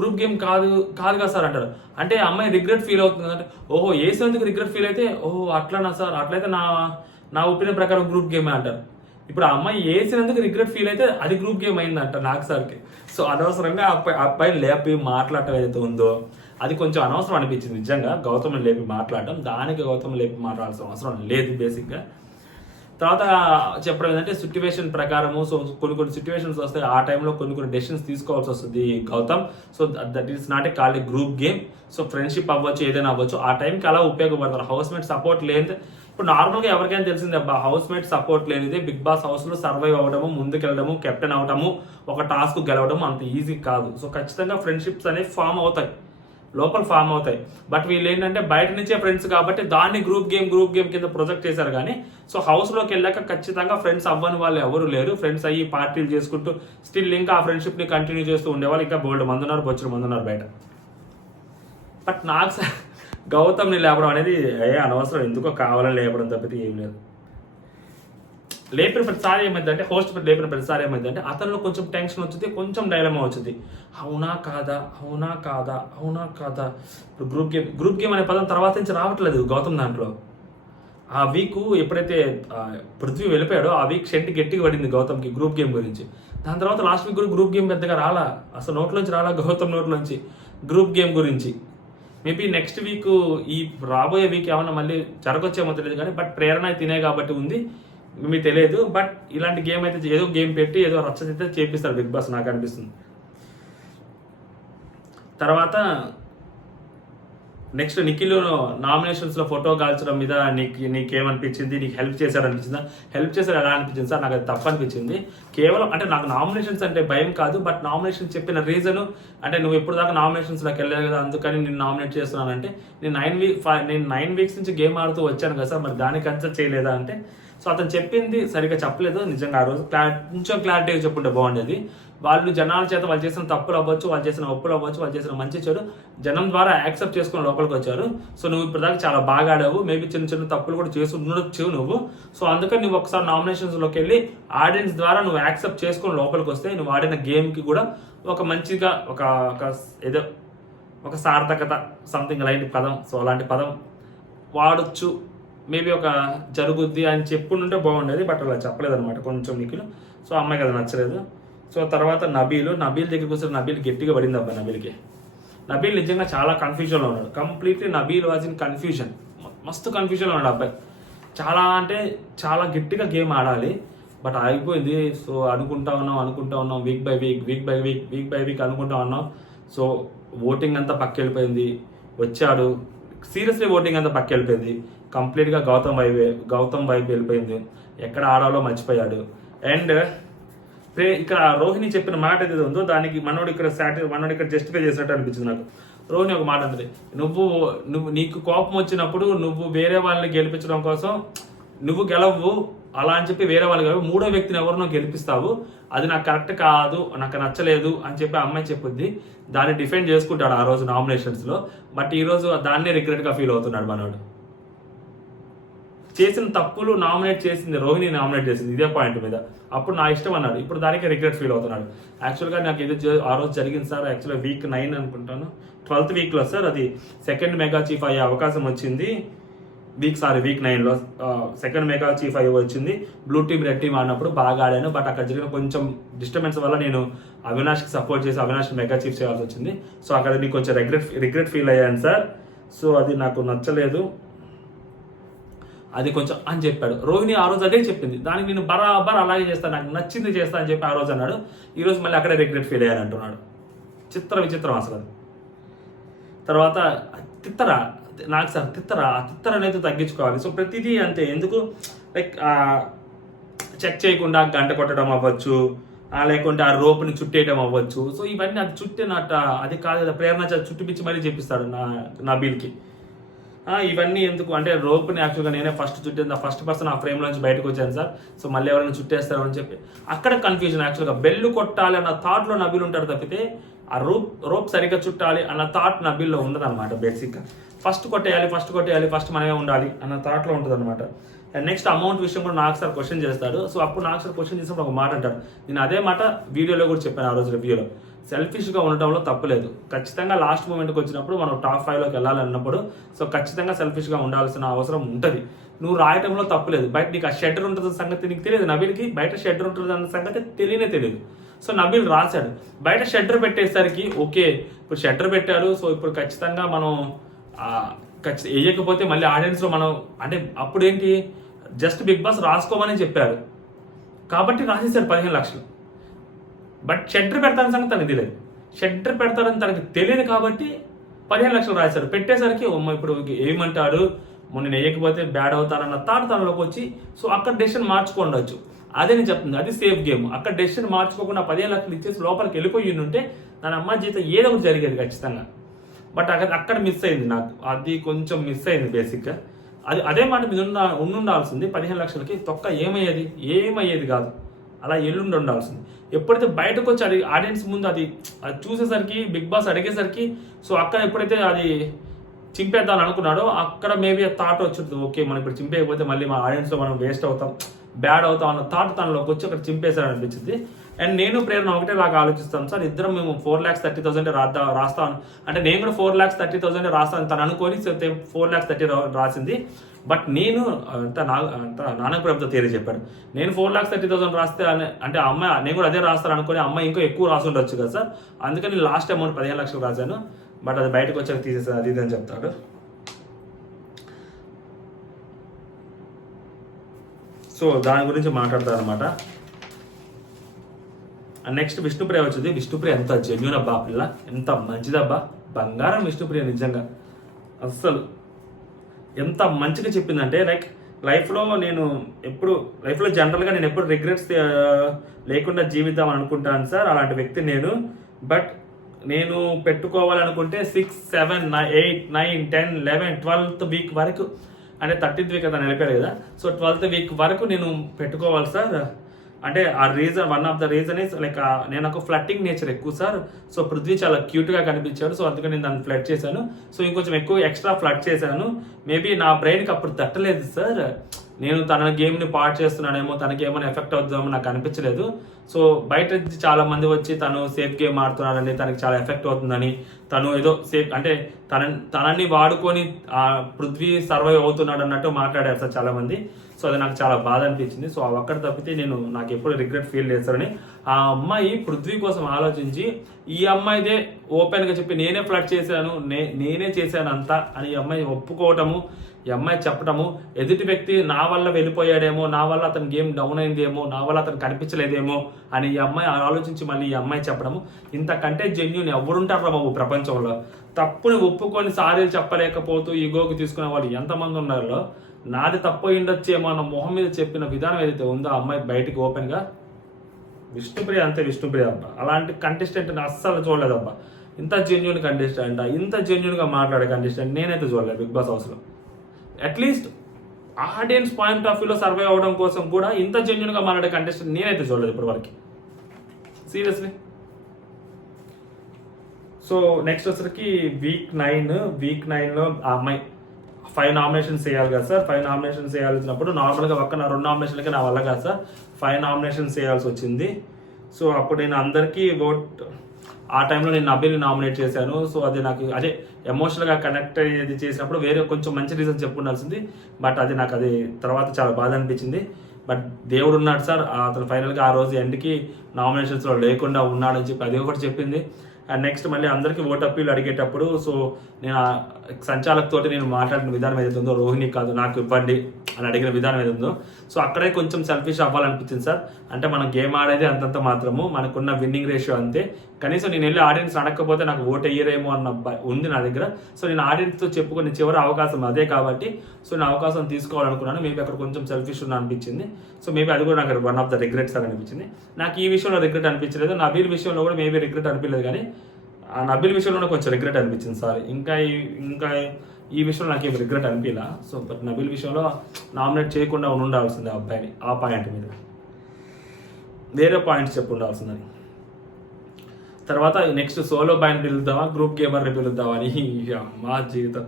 గ్రూప్ గేమ్ కాదు కదా సార్ అంటారు. అంటే అమ్మాయి రిగ్రెట్ ఫీల్ అవుతుంది అంటే, ఓహో వేసినందుకు రిగ్రెట్ ఫీల్ అయితే ఓహో అట్లానా సార్, అట్లయితే నా ఒపీనియన్ ప్రకారం గ్రూప్ గేమే అంటారు. ఇప్పుడు ఆ అమ్మాయి వేసినందుకు రిగ్రెట్ ఫీల్ అయితే అది గ్రూప్ గేమ్ అయిందంట నాకు సార్కి. సో అనవసరంగా అబ్బాయిని లేపి మాట్లాడటం ఏదైతే ఉందో అది కొంచెం అనవసరం అనిపించింది నిజంగా. గౌతమ్ని లేపి మాట్లాడటం, దానికి గౌతమ్ లేపి మాట్లాడాల్సిన అవసరం లేదు బేసిక్గా. తర్వాత చెప్పడం ఏంటంటే సిట్యువేషన్ ప్రకారము, సో కొన్ని సిట్యువేషన్స్ వస్తాయి, ఆ టైంలో కొన్ని డెసిషన్స్ తీసుకోవాల్సి వస్తుంది Gautam. So that is not a called group game. So friendship అవ్వచ్చు, ఏదైనా అవ్వచ్చు, ఆ టైంకి అలా ఉపయోగపడతారు. హౌస్ మేట్ సపోర్ట్ లేనిదే, ఇప్పుడు నార్మల్గా ఎవరికైనా తెలిసిందే అబ్బా, హౌస్ మేట్ సపోర్ట్ లేనిదే బిగ్ బాస్ హౌస్లో సర్వైవ్ అవ్వడము, ముందుకెళ్ళడము, కెప్టెన్ అవడము, ఒక టాస్క్ గెలవడం అంత ఈజీ కాదు. సో ఖచ్చితంగా ఫ్రెండ్షిప్స్ అనేవి ఫామ్ అవుతాయి, లోపల ఫామ్ అవుతాయి. బట్ వీళ్ళు ఏంటంటే బయట నుంచే ఫ్రెండ్స్ కాబట్టి దాన్ని గ్రూప్ గేమ్ కింద ప్రొజెక్ట్ చేశారు. కానీ సో హౌస్లోకి వెళ్ళాక ఖచ్చితంగా ఫ్రెండ్స్ అవ్వని వాళ్ళు ఎవరు లేరు. ఫ్రెండ్స్ అయ్యి పార్టీలు చేసుకుంటూ స్టిల్ ఇంకా ఆ ఫ్రెండ్షిప్ని కంటిన్యూ చేస్తూ ఉండేవాళ్ళు ఇంకా బోల్డ్ మంది ఉన్నారు, బొచ్చుడు మంది ఉన్నారు బయట. బట్ నాకు గౌతమ్ని లేపడం అనేది అనవసరం, ఎందుకో కావాలని లేపడం తప్పితే ఏం లేదు. లేపిన ప్రతిసారి ఏమైందంటే, హోస్ట్ లేపిన ప్రతిసారి ఏమైందంటే అతనిలో కొంచెం టెన్షన్ వచ్చింది, కొంచెం డైలమా వచ్చింది. అవునా కాదా ఇప్పుడు గ్రూప్ గేమ్ అనే పదం తర్వాత నుంచి రావట్లేదు గౌతమ్ దాంట్లో. ఆ వీక్ ఎప్పుడైతే పృథ్వీ వెళ్ళిపోయాడో ఆ వీక్ షెంట్ గట్టిగా పడింది గౌతమ్కి గ్రూప్ గేమ్ గురించి. దాని తర్వాత లాస్ట్ వీక్ కూడా గ్రూప్ గేమ్ పెద్దగా రాలా, అసలు నోట్లోంచి రాలా గౌతమ్ నోట్లోంచి గ్రూప్ గేమ్ గురించి. మేబీ నెక్స్ట్ వీక్, ఈ రాబోయే వీక్ ఏమన్నా మళ్ళీ జరగొచ్చేమో తెలియదు కానీ, బట్ ప్రేరణ తినే కాబట్టి ఉంది, మీకు తెలియదు. బట్ ఇలాంటి గేమ్ అయితే ఏదో గేమ్ పెట్టి ఏదో రచ్చ చేపిస్తారు బిగ్ బాస్, నాకు అనిపిస్తుంది. తర్వాత నెక్స్ట్ నిఖిల్ నామినేషన్స్లో ఫోటో కాల్చడం మీద నీకేమనిపించింది, నీకు హెల్ప్ చేశారనిపించిందా? హెల్ప్ చేశారు ఎలా అనిపించింది సార్? నాకు అది తప్పు అనిపించింది. కేవలం అంటే నాకు నామినేషన్స్ అంటే భయం కాదు, బట్ నామినేషన్ చెప్పిన రీజను అంటే నువ్వు ఎప్పుడు దాకా నామినేషన్స్లోకి వెళ్ళలేదు కదా, అందుకని నేను నామినేట్ చేస్తున్నానంటే నేను 9 వీక్స్ నుంచి గేమ్ ఆడుతూ వచ్చాను కదా సార్, మరి దానికి కన్సిడర్ చేయలేదా అంటే, సో అతను చెప్పింది సరిగ్గా చెప్పలేదు నిజంగా. ఆ రోజు కొంచెం క్లారిటీగా చెప్పుంటే బాగుండేది. వాళ్ళు జనాల చేత వాళ్ళు చేసిన తప్పులు అవ్వచ్చు, వాళ్ళు చేసిన ఒప్పులు అవ్వచ్చు, వాళ్ళు చేసిన మంచి చెడు జనం ద్వారా యాక్సెప్ట్ చేసుకుని లోపలికి వచ్చారు. సో నువ్వు ఇప్పటిదాకా చాలా బాగా ఆడావు, మేబీ చిన్న తప్పులు కూడా చేసి ఉండొచ్చు నువ్వు. సో అందుకని నువ్వు ఒకసారి నామినేషన్స్లోకి వెళ్ళి ఆడియన్స్ ద్వారా నువ్వు యాక్సెప్ట్ చేసుకుని లోపలికి వస్తే నువ్వు ఆడిన గేమ్కి కూడా ఒక మంచిగా ఏదో ఒక సార్థకత సంథింగ్ అలాంటి పదం, సో అలాంటి పదం వాడచ్చు, మేబీ ఒక జరుగుద్ది అని చెప్పుంటే బాగుండేది. బట్ అలా చెప్పలేదు అనమాట కొంచెం నిఖిల్. సో అమ్మాయికి అది నచ్చలేదు. సో తర్వాత నబీల్ దగ్గరికి వస్తే నబీల్ గట్టిగా పడింది అబ్బాయి. నబీల్ నిజంగా చాలా కన్ఫ్యూజన్లో ఉన్నాడు. Completely Nabeel was in confusion, మస్తు కన్ఫ్యూజన్లో ఉన్నాడు అబ్బాయి. చాలా అంటే చాలా గట్టిగా గేమ్ ఆడాలి, బట్ ఆగిపోయింది. సో అనుకుంటా ఉన్నాం వీక్ బై వీక్ అనుకుంటా ఉన్నాం. సో ఓటింగ్ అంతా పక్క వెళ్ళిపోయింది. వచ్చాడు, సీరియస్లీ ఓటింగ్ అంతా పక్క వెళ్ళిపోయింది. కంప్లీట్గా గౌతమ్ వైపు వెళ్ళిపోయింది. ఎక్కడ ఆడాలో మర్చిపోయాడు. అండ్ ఇక్కడ రోహిణి చెప్పిన మాట ఏదైతే ఉందో దానికి మనోడు ఇక్కడ జస్టిఫై చేసినట్టు అనిపించింది నాకు. రోహిణి ఒక మాట అంటుంది, నువ్వు నీకు కోపం వచ్చినప్పుడు నువ్వు వేరే వాళ్ళని గెలిపించడం కోసం నువ్వు గెలవు అలా అని చెప్పి వేరే వాళ్ళు గెలవు, మూడో వ్యక్తిని ఎవరు నువ్వు గెలిపిస్తావు, అది నాకు కరెక్ట్ కాదు, నాకు నచ్చలేదు అని చెప్పి అమ్మాయి చెప్పుద్ది. దాన్ని డిఫెండ్ చేసుకుంటాడు ఆ రోజు నామినేషన్స్లో. బట్ ఈరోజు దాన్నే రిగ్రెట్గా ఫీల్ అవుతున్నాడు మనోడు. చేసిన తప్పులు నామినేట్ చేసింది రోహిణి, నామినేట్ చేసింది ఇదే పాయింట్ మీద. అప్పుడు నా ఇష్టం అన్నాడు, ఇప్పుడు దానికి రిగ్రెట్ ఫీల్ అవుతున్నాడు. యాక్చువల్గా నాకు ఏదో ఆ రోజు జరిగింది సార్, యాక్చువల్గా వీక్ 9 అనుకుంటాను, 12th వీక్లో సార్ అది సెకండ్ మెగా చీఫ్ అయ్యే అవకాశం వచ్చింది. వీక్ 9లో సెకండ్ మెగా చీఫ్ అయ్యి వచ్చింది. బ్లూ టీమ్ రెడ్ టీమ్ ఆడినప్పుడు బాగా ఆడాను. బట్ అక్కడ జరిగిన కొంచెం డిస్టర్బెన్స్ వల్ల నేను అవినాష్కి సపోర్ట్ చేసి అవినాష్కి మెగా చీఫ్ చేయాల్సి వచ్చింది. సో అక్కడ నీకు కొంచెం రిగ్రెట్ ఫీల్ అయ్యాను సార్, సో అది నాకు నచ్చలేదు, అది కొంచెం అని చెప్పాడు. రోహిణి ఆ రోజు అదే చెప్పింది, దానికి నేను బరాబర్ అలాగే చేస్తాను, నాకు నచ్చింది చేస్తా అని చెప్పి ఆ రోజు అన్నాడు. ఈరోజు మళ్ళీ అక్కడే రిగ్రెట్ ఫీల్ అయ్యాను అంటున్నాడు. విచిత్రం అసలు. తర్వాత నాకు సార్ తిత్తర అనేది తగ్గించుకోవాలి. సో ప్రతిదీ అంతే, ఎందుకు లైక్ చెక్ చేయకుండా గంట కొట్టడం అవ్వచ్చు, లేకుంటే ఆ రోప్ని చుట్టేయడం అవ్వచ్చు. సో ఇవన్నీ అది చుట్టినట్ట అది కాదు, ప్రేరణ చుట్టిపిచ్చి మరీ చెప్పిస్తాడు నా బిల్కి. ఇవన్నీ ఎందుకు అంటే రోప్ని యాక్చువల్గా నేనే ఫస్ట్ పర్సన్ ఆ ఫ్రేమ్లోంచి బయటకు వచ్చాను సార్, సో మళ్ళీ ఎవరైనా చుట్టేస్తారు అని చెప్పి అక్కడ కన్ఫ్యూజన్. యాక్చువల్గా బెల్లు కొట్టాలి అన్న థాట్లో నబీల్ ఉంటాడు తప్పితే ఆ రోప్ సరిగ్గా చుట్టాలి అన్న థాట్ నబీల్లో ఉండదన్నమాట. బేసిక్గా ఫస్ట్ కొట్టేయాలి, ఫస్ట్ మనమే ఉండాలి అన్న థాట్లో ఉంటుంది అనమాట. అండ్ నెక్స్ట్ అమౌంట్ విషయం కూడా నాకు సార్ క్వశ్చన్ చేస్తాడు. సో అప్పుడు నాకు సార్ క్వశ్చన్ చేసినప్పుడు ఒక మాట అంటాడు, నేను అదే మాట వీడియోలో కూడా చెప్పాను ఆ రోజు రివ్యూలో, సెల్ఫిష్గా ఉండటంలో తప్పులేదు. ఖచ్చితంగా లాస్ట్ మూమెంట్కి వచ్చినప్పుడు మనం టాప్ 5లోకి వెళ్ళాలన్నప్పుడు సో ఖచ్చితంగా సెల్ఫిష్గా ఉండాల్సిన అవసరం ఉంటుంది. నువ్వు రాయటంలో తప్పులేదు. బయట నీకు ఆ షెటర్ ఉంటుంది సంగతి నీకు తెలియదు, నబీల్కి బయట షెటర్ ఉంటుంది అన్న సంగతి తెలియదు. సో నబీల్ రాశాడు, బయట షెటర్ పెట్టేసరికి ఓకే ఇప్పుడు షెటర్ పెట్టారు, సో ఇప్పుడు ఖచ్చితంగా మనం వేయకపోతే మళ్ళీ ఆడియన్స్లో మనం అంటే అప్పుడు ఏంటి జస్ట్ బిగ్ బాస్ రాసుకోమని చెప్పారు కాబట్టి రాసేసారు 15 లక్షలు. బట్ షెటర్ పెడతారని సంగతి తనకి తెలియదు, షెటర్ పెడతారని తనకి తెలియదు కాబట్టి 15 లక్షలు రాశారు. పెట్టేసరికి ఇప్పుడు ఏమంటాడు మొన్న వేయకపోతే బ్యాడ్ అవుతారన్న థాట్ తనలోకి వచ్చి సో అక్కడ డెసిషన్ మార్చుకోండొచ్చు. అదే నేను చెప్తుంది, అది సేఫ్ గేమ్. అక్కడ డెసిషన్ మార్చుకోకుండా 15 లక్షలు ఇచ్చేసి లోపలికి వెళ్ళిపోయి ఉంటే తన అమ్మ జీతం ఏదో ఒకటి జరిగేది ఖచ్చితంగా. బట్ అక్కడ మిస్ అయింది, నాకు అది కొంచెం మిస్ అయింది బేసిక్గా. అదే మాట మీద ఉండాల్సింది. 15 లక్షలకి తొక్క ఏమయ్యేది కాదు, అలా ఉండాల్సింది. ఎప్పుడైతే బయటకు వచ్చి అది ఆడియన్స్ ముందు అది చూసేసరికి బిగ్ బాస్ అడిగేసరికి సో అక్కడ ఎప్పుడైతే అది చింపేద్దాం అనుకున్నాడో అక్కడ మేబీ ఆ థాట్ వచ్చింది, ఓకే మనం ఇప్పుడు చింపేయకపోతే మళ్ళీ మా ఆడియన్స్లో మనం వేస్ట్ అవుతాం, బ్యాడ్ అవుతాం అన్న థాట్ తనలోకి వచ్చి అక్కడ చింపేశాడు అనిపించింది. అండ్ నేను ప్రేరణ ఒకటేలాగా ఆలోచిస్తాను సార్, ఇద్దరం మేము 4,30,000 రాస్తాను అంటే నేను కూడా 4,30,000 రాస్తాను తను అనుకొని 4,30,000 రాసింది. బట్ నేను నాన్నకు ప్రభుత్వ థియరీ చెప్పాడు, నేను 4,30,000 రాస్తే అంటే అమ్మాయి నేను కూడా అదే రాస్తాను అనుకుని అమ్మాయి ఇంకా ఎక్కువ రాసి ఉండొచ్చు కదా సార్, అందుకని లాస్ట్ అమౌంట్ 15 లక్షలు రాశాను. బట్ అది బయటకు వచ్చాక తీసేసాను అది అని చెప్తాడు. సో దాని గురించి మాట్లాడతారు అనమాట. నెక్స్ట్ విష్ణుప్రియ వచ్చింది. విష్ణుప్రియ ఎంత జెన్యూన్ అబ్బా పిల్ల, ఎంత మంచిదబ్బా, బంగారం విష్ణుప్రియ నిజంగా. అస్సలు ఎంత మంచిగా చెప్పిందంటే లైఫ్లో జనరల్గా నేను ఎప్పుడు రిగ్రెట్స్ లేకుండా జీవిద్దాం అనుకుంటాను సార్, అలాంటి వ్యక్తి నేను. బట్ నేను పెట్టుకోవాలనుకుంటే 6, 7, 8, 9, 10, 11, 12th వీక్ వరకు అంటే 13th వీక్ అతను నిలిపాడు కదా, సో 12th వీక్ వరకు నేను పెట్టుకోవాలి సార్. అంటే ఆ reason one of the reason is నేను ఒక ఫ్లట్టింగ్ నేచర్ ఎక్కువ సార్. సో పృథ్వీ చాలా క్యూట్గా కనిపించాడు, సో అందుకని నేను దాన్ని ఫ్లడ్ చేశాను. సో ఇంకొంచెం ఎక్కువ ఎక్స్ట్రా ఫ్లడ్ చేశాను. మేబీ నా బ్రెయిన్కి అప్పుడు తట్టలేదు సార్, నేను తన గేమ్ని పాడు చేస్తున్నానేమో, తనకి ఏమైనా ఎఫెక్ట్ అవుతుందేమో నాకు అనిపించలేదు. సో బయట చాలా మంది వచ్చి తను సేఫ్ గేమ్ ఆడుతున్నాడని, తనకి చాలా ఎఫెక్ట్ అవుతుందని, తను ఏదో సేఫ్ అంటే తనని వాడుకొని పృథ్వీ సర్వైవ్ అవుతున్నాడు అన్నట్టు మాట్లాడారు సార్ చాలా మంది. సో అది నాకు చాలా బాధ అనిపించింది. సో ఒక్కటి తప్పితే నాకు ఎప్పుడు రిగ్రెట్ ఫీల్ చేస్తారని ఆ అమ్మాయి పృథ్వీ కోసం ఆలోచించి ఈ అమ్మాయిదే ఓపెన్గా చెప్పి నేనే ఫ్లడ్ చేశాను, నేనే చేశాను అంతా అని ఈ అమ్మాయి ఒప్పుకోవటము, ఈ అమ్మాయి చెప్పటము, ఎదుటి వ్యక్తి నా వల్ల వెళ్ళిపోయాడేమో, నా వల్ల అతని గేమ్ డౌన్ అయిందేమో, నా వల్ల అతను కనిపించలేదేమో అని ఈ అమ్మాయి ఆలోచించి మళ్ళీ ఈ అమ్మాయి చెప్పడము, ఇంతకంటే జెన్యూన్ ఎవరుంటారా బాబు ప్రపంచంలో? తప్పుని ఒప్పుకొని సారీలు చెప్పలేకపోతూ ఈగోకి తీసుకునే వాళ్ళు ఎంతమంది ఉన్నారో, నాది తప్పు ఉండొచ్చేమో అన్న మొహం మీద చెప్పిన విధానం ఏదైతే ఉందో ఆ అమ్మాయి బయటికి ఓపెన్గా, విష్ణుప్రియ అంతే విష్ణుప్రియ అబ్బా. అలాంటి కంటెస్టెంట్ అస్సలు చూడలేదబ్బా. ఇంత జెన్యున్ కంటెస్టెంట్, ఇంత జెన్యున్గా మాట్లాడే కంటెస్టెంట్ నేనైతే చూడలేదు బిగ్ బాస్ హౌస్లో. అట్లీస్ట్ ఆడియన్స్ పాయింట్ ఆఫ్ వ్యూలో సర్వే అవ్వడం కోసం కూడా ఇంత జెన్యున్గా మాట్లాడే కంటెస్టెంట్ నేనైతే చూడలేదు ఇప్పటి వరకు, సీరియస్లీ. సో నెక్స్ట్ వచ్చరికి వీక్ 9లో ఆ అమ్మాయి 5 నామినేషన్స్ వేయాలి కదా సార్. 5 నామినేషన్స్ వేయాల్సినప్పుడు నార్మల్గా ఒక్క 2 నామినేషన్లకి నా వల్ల కాదు సార్, 5 నామినేషన్స్ వేయాల్సి వచ్చింది. సో అప్పుడు నేను అందరికీ ఆ టైంలో నేను నబీల్ని నామినేట్ చేశాను. సో అది నాకు అదే ఎమోషనల్గా కనెక్ట్ అయ్యేది చేసినప్పుడు వేరే కొంచెం మంచి రీజన్ చెప్పుండాల్సింది. బట్ అది నాకు అది తర్వాత చాలా బాధ అనిపించింది. బట్ దేవుడు ఉన్నాడు సార్, అతను ఫైనల్గా ఆ రోజు ఎండ్కి నామినేషన్స్లో లేకుండా ఉన్నాడని చెప్పి అది ఒకటి చెప్పింది. అండ్ నెక్స్ట్ మళ్ళీ అందరికీ ఓట్ అప్పీలు అడిగేటప్పుడు సో నేను సంచాలకుతోటి నేను మాట్లాడిన విధానం ఏదైతే ఉందో, రోహిణి కాదు నాకు ఇవ్వండి అని అడిగిన విధానం ఏది ఉందో, సో అక్కడే కొంచెం సెల్ఫిష్ అవ్వాలనిపించింది సార్. అంటే మనం గేమ్ ఆడేది అంతంత మాత్రము, మనకున్న విన్నింగ్ రేషియో అంతే. కనీసం నేను వెళ్ళి ఆడియన్స్ అడగకపోతే నాకు ఓట్ వేయరేమో అన్న ఉంది నా దగ్గర. సో నేను ఆడియన్స్తో చెప్పుకునే చివరి అవకాశం అదే కాబట్టి సో నేను అవకాశం తీసుకోవాలనుకున్నాను. మేబీ అక్కడ కొంచెం సెల్ఫిష్ ఉన్నా అనిపించింది. సో మేబీ అది కూడా నాకు వన్ ఆఫ్ ద రిగ్రెట్స్ అని అనిపించింది. నాకు ఈ విషయంలో రిగ్రెట్ అనిపించలేదు, నబీల్ విషయంలో కూడా మేబీ రిగ్రెట్ అనిపించలేదు, కానీ ఆ నబీల్ విషయంలో కొంచెం రిగ్రెట్ అనిపించింది సార్. ఇంకా ఈ విషయంలో నాకు ఏం రిగ్రెట్ అనిపించలా. సో బట్ నబీల్ విషయంలో నామినేట్ చేయకుండా ఉండాల్సిందే ఆ అబ్బాయిని. ఆ పాయింట్ మీద వేరే పాయింట్స్ చెప్పి ఉండాల్సిందని. తర్వాత నెక్స్ట్ సోలో బాయ్ని పిలుద్దామా, గ్రూప్ గేమర్ని పిలుద్దామా అని మా జీవితం.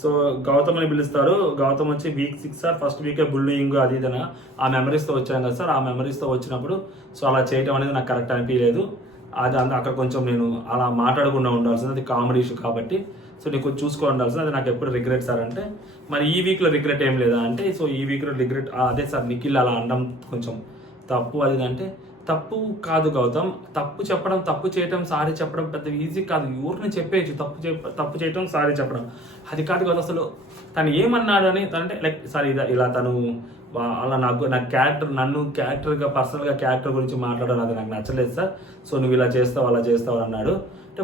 సో గౌతమ్ని పిలుస్తారు. గౌతమ్ వచ్చి వీక్ 6 సార్, ఫస్ట్ వీకే బుల్లింగ్ అది ఇదన ఆ మెమరీస్తో వచ్చాను కదా సార్. ఆ మెమరీస్తో వచ్చినప్పుడు సో అలా చేయడం అనేది నాకు కరెక్ట్ అనిపించలేదు. అది అక్కడ కొంచెం నేను అలా మాట్లాడకుండా ఉండాల్సింది, అది కామెడీ ఇష్యూ కాబట్టి సో నీకు కొంచెం చూసుకొని ఉండాల్సింది. అది నాకు ఎప్పుడు రిగ్రెట్ సార్. అంటే మరి ఈ వీక్లో రిగ్రెట్ ఏం లేదా అంటే, సో ఈ వీక్లో రిగ్రెట్ అదే సార్, నిఖిల్ అలా అనడం కొంచెం తప్పు. అది అంటే తప్పు కాదు గౌతమ్, తప్పు చెప్పడం, తప్పు చేయటం, సారీ చెప్పడం పెద్ద ఈజీ కాదు. ఎవరిని చెప్పేయచ్చు తప్పు చేయటం, సారీ చెప్పడం, అది కాదు కదా అసలు. తను ఏమన్నాడు అని అంటే లైక్ సార్ ఇలా తను అలా నా క్యారెక్టర్, నన్ను క్యారెక్టర్గా పర్సనల్గా క్యారెక్టర్ గురించి మాట్లాడాలి, అది నాకు నచ్చలేదు సార్. సో నువ్వు ఇలా చేస్తావు అలా చేస్తావు అన్నాడు. అంటే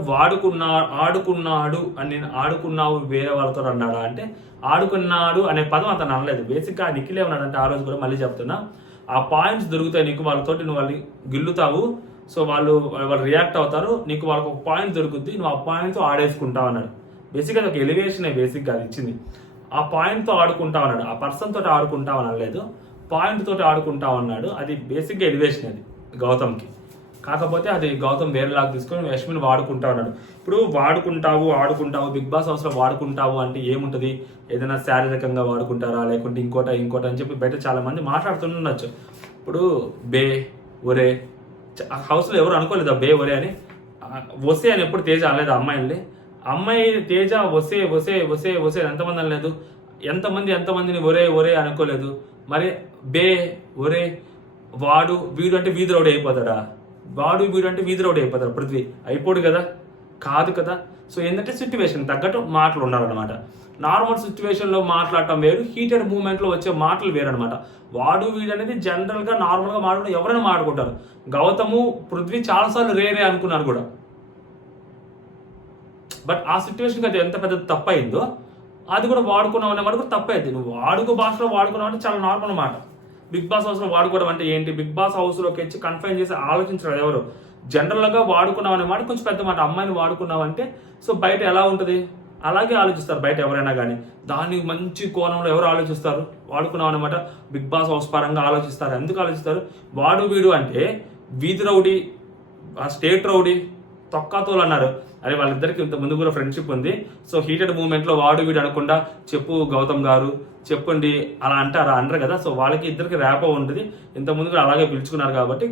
ఆడుకున్నాడు అని, నేను ఆడుకున్నావు వేరే వాళ్ళతో అన్నాడా అంటే, ఆడుకున్నాడు అనే పదం అతను అనలేదు. బేసిక్గా నిఖిల్ ఏమన్నాడంటే ఆ రోజు కూడా మళ్ళీ చెప్తున్నా, ఆ పాయింట్స్ దొరుకుతాయి నీకు, వాళ్ళతోటి నువ్వు వాళ్ళని గిల్లుతావు, సో వాళ్ళు రియాక్ట్ అవుతారు, నీకు వాళ్ళకి ఒక పాయింట్ దొరుకుద్ది, నువ్వు ఆ పాయింట్తో ఆడేసుకుంటావు అన్నాడు. బేసిక్గా అది ఒక ఎలివేషన్ బేసిక్గా అది ఇచ్చింది. ఆ పాయింట్తో ఆడుకుంటావు అన్నాడు, ఆ పర్సన్ తోటి ఆడుకుంటావు అనలేదు, పాయింట్ తోటి ఆడుకుంటావు అన్నాడు. అది బేసిక్గా ఎలివేషన్ అది గౌతమ్కి. కాకపోతే అది గౌతమ్ వేరేలాగా తీసుకొని యశ్మిని వాడుకుంటా ఉన్నాడు. ఇప్పుడు ఆడుకుంటావు బిగ్ బాస్ హౌస్లో వాడుకుంటావు అంటే ఏముంటుంది? ఏదైనా శారీరకంగా వాడుకుంటారా, లేకుంటే ఇంకోట అని చెప్పి బయట చాలా మంది మాట్లాడుతుండొచ్చు. ఇప్పుడు బే ఒరే హౌస్లో ఎవరు అనుకోలేదా బే ఒరే అని? వసే అని ఎప్పుడు తేజ అనలేదు అమ్మాయి తేజ వసే ఎంతమంది అనలేదు? ఎంతమందిని ఒరే అనుకోలేదు. మరి బే ఒరే వాడు వీడు అంటే వీధి రౌడీ అయిపోతాడా? వీడు అంటే వీధి రౌడీ అయిపోతాడు పృథ్వీ? అయిపోడు కదా, కాదు కదా. సో ఏంటంటే సిచ్యువేషన్ తగ్గట్టు మాటలు ఉండాలన్నమాట. నార్మల్ సిచ్యువేషన్లో మాట్లాడటం వేరు, హీటెడ్ మూమెంట్లో వచ్చే మాటలు వేరు అనమాట. వీడు అనేది జనరల్గా నార్మల్గా మాట్లాడడం ఎవరైనా మాట్లాడుకుంటారు. గౌతము పృథ్వీ చాలాసార్లు రేరే అనుకున్నారు కూడా. బట్ ఆ సిచ్యువేషన్కి అది ఎంత పెద్ద తప్పు అయిందో అది కూడా వాడుకున్నావు అనే మాట కూడా తప్పైంది. నువ్వు వాడుక భాషలో వాడుకున్నావు అంటే చాలా నార్మల్ మాట. బిగ్ బాస్ హౌస్లో వాడుకోవడం అంటే ఏంటి? బిగ్ బాస్ హౌస్లోకి వచ్చి కన్ఫైన్ చేసి ఆలోచించడం ఎవరు? జనరల్గా వాడుకున్నావు అనే మాట కొంచెం పెద్ద మాట. అమ్మాయిని వాడుకున్నావు అంటే సో బయట ఎలా ఉంటుంది అలాగే ఆలోచిస్తారు బయట ఎవరైనా కానీ. దాన్ని మంచి కోణంలో ఎవరు ఆలోచిస్తారు? వాడుకున్నావు అనమాట బిగ్ బాస్ హౌస్ పరంగా ఆలోచిస్తారు. ఎందుకు ఆలోచిస్తారు? వీడు అంటే వీధి రౌడీ, స్టేట్ రౌడీ, తొక్కాతోలు అన్నారు. అరే వాళ్ళిద్దరికి ఇంత ముందు కూడా ఫ్రెండ్షిప్ ఉంది. సో హీటెడ్ మూమెంట్లో వీడు అనకుండా చెప్పు గౌతమ్ గారు చెప్పండి అలా అనరు కదా. సో వాళ్ళకి ఇద్దరికి ర్యాపో ఉంటుంది. ఇంతకుముందు కూడా అలాగే పిలుచుకున్నారు కాబట్టి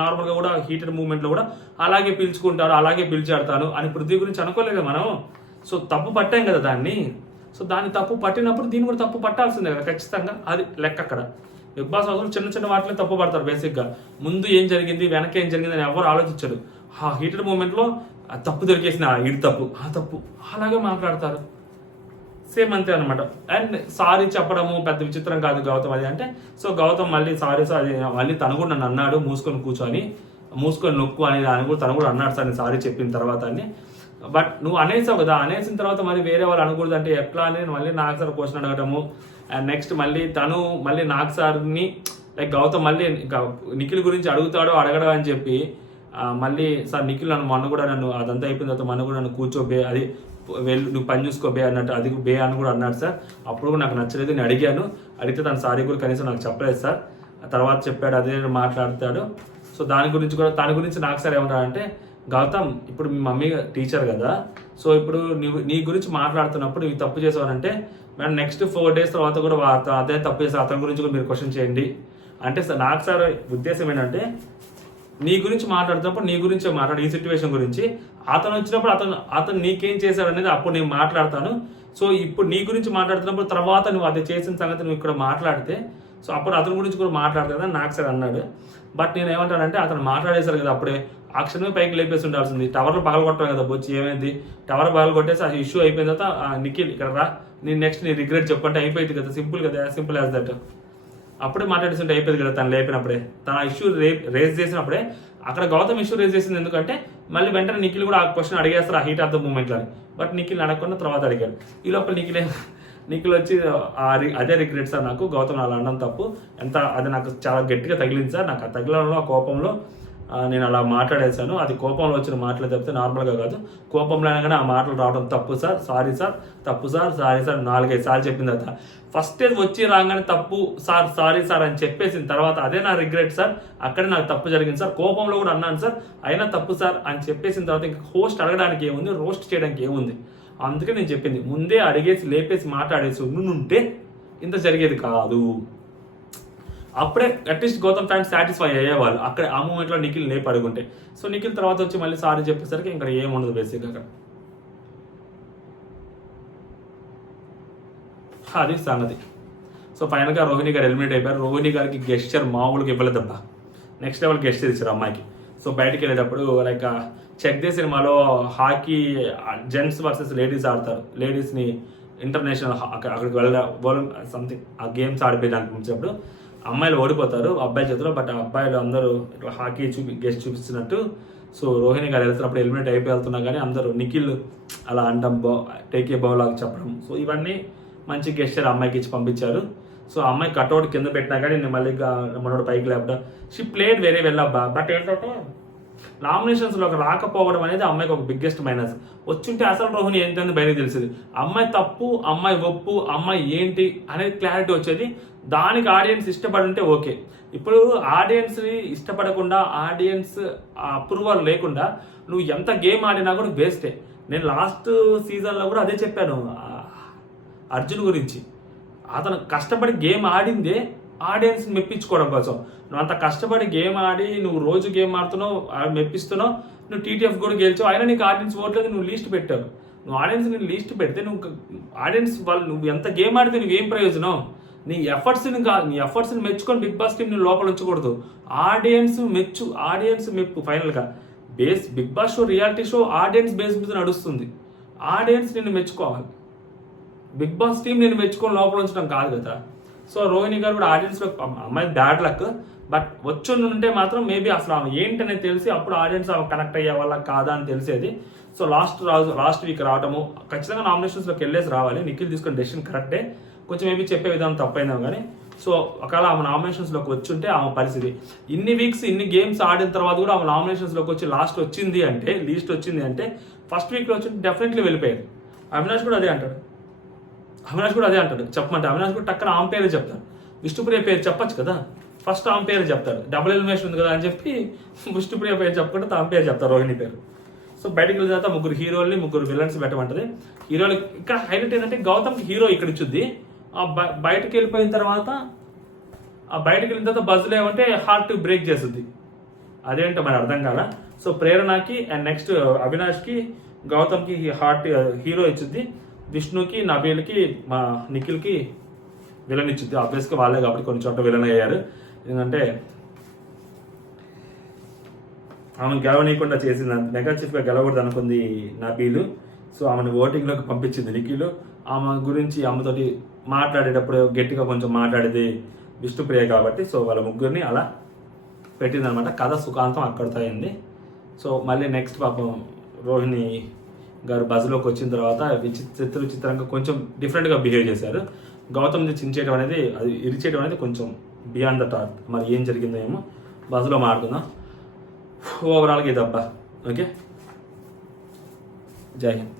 నార్మల్గా కూడా హీటెడ్ మూమెంట్లో కూడా అలాగే పిలుచుకుంటారు, అలాగే పిలిచాడతాను అని పృథ్వీ గురించి అనుకోలేదు మనం. సో తప్పు పట్టాం కదా దాన్ని. సో దాన్ని తప్పు పట్టినప్పుడు దీన్ని కూడా తప్పు పట్టాల్సిందే కదా ఖచ్చితంగా. అది లెక్క అక్కడ. బిగ్ బాస్ హౌస్లో చిన్న వాటిలో తప్పు పడతారు బేసిక్గా. ముందు ఏం జరిగింది వెనక ఏం జరిగింది అని ఎవరు ఆలోచించరు. ఆ హీటెడ్ మూమెంట్లో తప్పు దొరికేసిన ఇది తప్పు అలాగే మాట్లాడతారు. సేమ్ అంతే అనమాట. అండ్ సారీ చెప్పడము పెద్ద విచిత్రం కాదు గౌతమ్ అది అంటే. సో గౌతమ్ మళ్ళీ సారీ సార్ మళ్ళీ తను కూడా నన్ను అన్నాడు మూసుకొని కూర్చొని మూసుకొని నొక్కు అని తను కూడా అన్నాడు సార్ నేను సారీ చెప్పిన తర్వాత అని. బట్ నువ్వు అనేసావు కదా, అనేసిన తర్వాత మరి వేరే వాళ్ళు అనకూడదు అంటే ఎట్లా అని మళ్ళీ నాకు సార్ క్వశ్చన్ అడగడము. అండ్ నెక్స్ట్ మళ్ళీ తను మళ్ళీ నాకు సార్ని లైక్ గౌతమ్ మళ్ళీ నిఖిల్ గురించి అడుగుతాడో అడగడం అని చెప్పి మళ్ళీ సార్ నిఖిల్ నన్ను మొన్న కూడా నన్ను అదంతా అయిపోయిన తర్వాత మొన్న కూడా నన్ను కూర్చోబే అది వెళ్ళి నువ్వు పని చూసుకోబే అన్నట్టు అది బే అని కూడా అన్నాడు సార్. అప్పుడు కూడా నాకు నచ్చలేదు, నేను అడిగాను, అడిగితే తను సారీ కూడా కనీసం నాకు చెప్పలేదు సార్. తర్వాత చెప్పాడు అదే మాట్లాడతాడు. సో దాని గురించి నాకు సార్ ఏమంటాడంటే గౌతమ్ ఇప్పుడు మీ మమ్మీ టీచర్ కదా, సో ఇప్పుడు నీ గురించి మాట్లాడుతున్నప్పుడు ఇవి తప్పు చేసావనంటే మేడం నెక్స్ట్ 4 days తర్వాత కూడా అదే తప్పు చేస్తే అతని గురించి కూడా మీరు క్వశ్చన్ చేయండి అంటే సార్ నాకు సార్ ఉద్దేశం ఏంటంటే నీ గురించి మాట్లాడుతున్నప్పుడు నీ గురించి మాట్లాడు, ఈ సిచ్యువేషన్ గురించి. అతను వచ్చినప్పుడు అతను నీకేం చేశాడు అనేది అప్పుడు నేను మాట్లాడతాను. సో ఇప్పుడు నీ గురించి మాట్లాడుతున్నప్పుడు తర్వాత నువ్వు అది చేసిన సంగతి నువ్వు ఇక్కడ మాట్లాడితే సో అప్పుడు అతని గురించి కూడా మాట్లాడుతుందని నాకు సార్ అన్నాడు. బట్ నేను ఏమంటానంటే అతను మాట్లాడేశారు కదా అప్పుడే ఆ క్షణమే పైకి లేపేసి ఉండాల్సింది. టవర్లో పగలగొట్టాను కదా బొచ్చి, ఏమైంది టవర్ పగలగొట్టేసి ఆ ఇష్యూ అయిపోయిన తర్వాత నిఖిల్ ఇక్కడ రా నేను నెక్స్ట్ నీ రిగ్రెట్ చెప్పంటే అయిపోయింది కదా, సింపుల్ కదా, సింపుల్ యాజ్ దట్. అప్పుడే మాట్లాడేస్తుంటే అయిపోయింది కదా తను లేపినప్పుడే, తన ఇష్యూ రేజ్ చేసినప్పుడే. అక్కడ గౌతమ్ ఇష్యూ రేజ్ చేసింది ఎందుకంటే మళ్ళీ వెంటనే నిఖిల్ కూడా ఆ క్వశ్చన్ అడిగేస్తారు ఆ హీట్ ఆఫ్ ద మూమెంట్లో అని. బట్ నిఖిల్ అడగకుండా తర్వాత అడిగాడు. ఈ లోపల నిఖిల్ వచ్చి అదే రిగ్రెట్ సార్ నాకు గౌతమ్ అలా అనడం తప్పు, అది నాకు చాలా గట్టిగా తగిలింది సార్, నాకు ఆ తగిలంలో ఆ కోపంలో నేను అలా మాట్లాడేశాను, అది కోపంలో వచ్చిన మాటలు చెప్తే నార్మల్గా కాదు, కోపంలో అయినా కానీ ఆ మాటలు రావడం తప్పు సార్, సారీ సార్, తప్పు సార్, సారీ సార్ 4-5 సార్లు చెప్పిన తర్వాత ఫస్ట్ వచ్చి రాగానే తప్పు సార్, సారీ సార్ అని చెప్పేసిన తర్వాత అదే నా రిగ్రెట్ సార్, అక్కడే నాకు తప్పు జరిగింది సార్, కోపంలో కూడా అన్నాను సార్, అయినా తప్పు సార్ అని చెప్పేసిన తర్వాత ఇంకా హోస్ట్ అడగడానికి ఏముంది, రోస్ట్ చేయడానికి ఏముంది. అందుకే నేను చెప్పింది ముందే అడిగేసి లేపేసి మాట్లాడేసి ఉంటే ఇంత జరిగేది కాదు. అప్పుడే అట్లీస్ట్ గౌతమ్ ఫ్యాన్స్ సాటిస్ఫై అయ్యేవాళ్ళు అక్కడ ఆ మూమెంట్లో నిఖిల్ లేపు అడుగుంటే. సో నిఖిల్ తర్వాత వచ్చి మళ్ళీ సారీ చెప్పేసరికి ఇంకా ఏముండదు బేసిక్గా అక్కడ. అది సంగతి. సో ఫైనల్గా రోహిణి గారు ఎలిమినేట్ అయిపోయారు. రోహిణి గారికి గెస్చర్ మామూలుగా ఇవ్వలేదబ్బా, నెక్స్ట్ లెవెల్ గెస్చర్ ఇచ్చారు అమ్మాయికి. సో బయటికి వెళ్ళేటప్పుడు లైక్ చెక్ దే సినిమాలో హాకీ జెంట్స్ వర్సెస్ లేడీస్ ఆడతారు, లేడీస్ని ఇంటర్నేషనల్ అక్కడికి సంథింగ్ ఆ గేమ్స్ ఆడిపోయేదానికి పంపించినప్పుడు అమ్మాయిలు ఓడిపోతారు అబ్బాయి చేతిలో. బట్ ఆ అబ్బాయిలు అందరూ ఇట్లా హాకీ గెస్ట్ చూపిస్తున్నట్టు సో రోహిణి గారు వెళ్తున్నప్పుడు ఎలిమినేట్ వెళ్తున్నా కానీ అందరూ నిఖిల్ అలా అంటాం టేక్ ఏ బౌల్ లాగా చెప్పడం. సో ఇవన్నీ మంచి గెస్చర్ అమ్మాయికి ఇచ్చి పంపించారు. సో అమ్మాయి కట్అవుట్ కింద పెట్టినా కానీ నేను మళ్ళీ మనోడు పైకి లేపడం షీ ప్లేడ్ వెరీ వెల్ అబ్బా. బట్ ఏంటంటే నామినేషన్స్లోకి రాకపోవడం అనేది అమ్మాయికి ఒక బిగ్గెస్ట్ మైనస్. వచ్చుంటే అసలు రోహిణి ఏంటని బయటకు తెలిసేది, అమ్మాయి తప్పు అమ్మాయి ఒప్పు అమ్మాయి ఏంటి అనేది క్లారిటీ వచ్చేది. దానికి ఆడియన్స్ ఇష్టపడి ఉంటే ఓకే. ఇప్పుడు ఆడియన్స్ని ఇష్టపడకుండా ఆడియన్స్ అప్రూవల్ లేకుండా నువ్వు ఎంత గేమ్ ఆడినా కూడా వేస్టే. నేను లాస్ట్ సీజన్లో కూడా అదే చెప్పాను అర్జున్ గురించి. అతను కష్టపడి గేమ్ ఆడిందే ఆడియన్స్ని మెప్పించుకోవడం కోసం. నువ్వు అంత కష్టపడి గేమ్ ఆడి నువ్వు రోజు గేమ్ ఆడుతున్నావు మెప్పిస్తున్నావు, నువ్వు టీటీఎఫ్ కూడా గెలిచావు, అయినా నీకు ఆడియన్స్ ఓట్లేదు, నువ్వు లీస్ట్ పెట్టావు. నువ్వు ఆడియన్స్ నేను లీస్ట్ పెడితే నువ్వు ఆడియన్స్ వాళ్ళు నువ్వు ఎంత గేమ్ ఆడితే నువ్వు ఏం ప్రయోజనం? నీ ఎఫర్ట్స్ని మెచ్చుకొని బిగ్ బాస్ టీం నువ్వు లోపల ఉంచకూడదు. ఆడియన్స్ మెప్పు. ఫైనల్గా big boss show reality show audience base మీద నడుస్తుంది. ఆడియన్స్ నిన్ను మెచ్చుకోవాలి, బిగ్ బాస్ టీం నేను మెచ్చుకొని లోపల ఉంచడం కాదు కదా. సో రోహిణి గారు కూడా ఆడియన్స్లో అమ్మాయి బ్యాడ్ లక్, బట్ వచ్చుంటే మాత్రం మేబీ అసలు ఆమె ఏంటనేది తెలిసి అప్పుడు ఆడియన్స్ ఆమె కనెక్ట్ అయ్యే వాళ్ళ కాదా అని తెలిసేది. సో లాస్ట్ వీక్ రావటము ఖచ్చితంగా నామినేషన్స్లోకి వెళ్ళేసి రావాలి. నిఖిల్ తీసుకున్న డెసిషన్ కరెక్టే, కొంచెం మేబీ చెప్పే విధానం తప్పైందాం కానీ. సో ఒకవేళ ఆమె నామినేషన్స్లోకి వచ్చుంటే ఆమె పరిస్థితి ఇన్ని వీక్స్ ఇన్ని గేమ్స్ ఆడిన తర్వాత కూడా ఆమె నామినేషన్స్లోకి వచ్చి లీస్ట్ వచ్చింది అంటే ఫస్ట్ వీక్లో వచ్చి డెఫినెట్లీ వెళ్ళిపోయారు. అవినాష్ కూడా అదే అంటాడు చెప్పమంటే అవినాష్ కూడా టక్కన ఆమె పేరే చెప్తాడు. విష్ణుప్రియ పేరు చెప్పచ్చు కదా, ఫస్ట్ ఆమె పేరు చెప్తాడు, డబుల్ ఎలిమినేషన్ ఉంది కదా అని చెప్పి విష్ణుప్రియ పేరు చెప్పకుండా ఆమె పేరు చెప్తారు రోహిణి పేరు. సో బయటకు వెళ్ళిన తర్వాత 3 హీరోల్ని 3 విలన్స్ పెట్టమంటది. హీరోలు ఇక్కడ హైలైట్ ఏంటంటే గౌతమ్కి హీరో ఇక్కడ ఇచ్చుద్ది, బయటకు వెళ్ళిన తర్వాత బజ్లో ఏమంటే హార్ట్ బ్రేక్ చేస్తుంది, అదేంటో మరి అర్థం కాల. సో ప్రేరణకి అండ్ నెక్స్ట్ అవినాష్కి గౌతమ్కి హార్ట్ హీరో ఇచ్చుద్ది, విష్ణుకి నబీల్కి మా నిఖిల్కి విలన్ ఇచ్చుద్ది. ఆబ్వియస్గా వాళ్ళే కాబట్టి కొన్ని చోట్ల విలన్ అయ్యారు, ఎందుకంటే ఆమెను గెలవనీయకుండా చేసింది, మెగా చీఫ్గా గెలవకూడదు అనుకుంది నబీలు. సో ఆమెను ఓటింగ్లోకి పంపించింది నిఖిల్. ఆమె గురించి ఆమెతోటి మాట్లాడేటప్పుడు గట్టిగా కొంచెం మాట్లాడేది విష్ణుప్రియ కాబట్టి సో వాళ్ళ ముగ్గురిని అలా పెట్టిందనమాట. కథ సుఖాంతం అక్కడితో అయింది. సో మళ్ళీ నెక్స్ట్ పాపం రోహిణి గారు బస్సులోకి వచ్చిన తర్వాత విచిత్రంగా కొంచెం డిఫరెంట్గా బిహేవ్ చేశారు. గౌతమ్ని చించేయడం అనేది, అది ఇరిచేయడం అనేది కొంచెం బియాండ్ ద టాక్. మరి ఏం జరిగిందో ఏమో బస్సులో మాట్లాడుకుందాం. ఓవరాల్గా ఇదబ్బా. ఓకే, జై హింద్.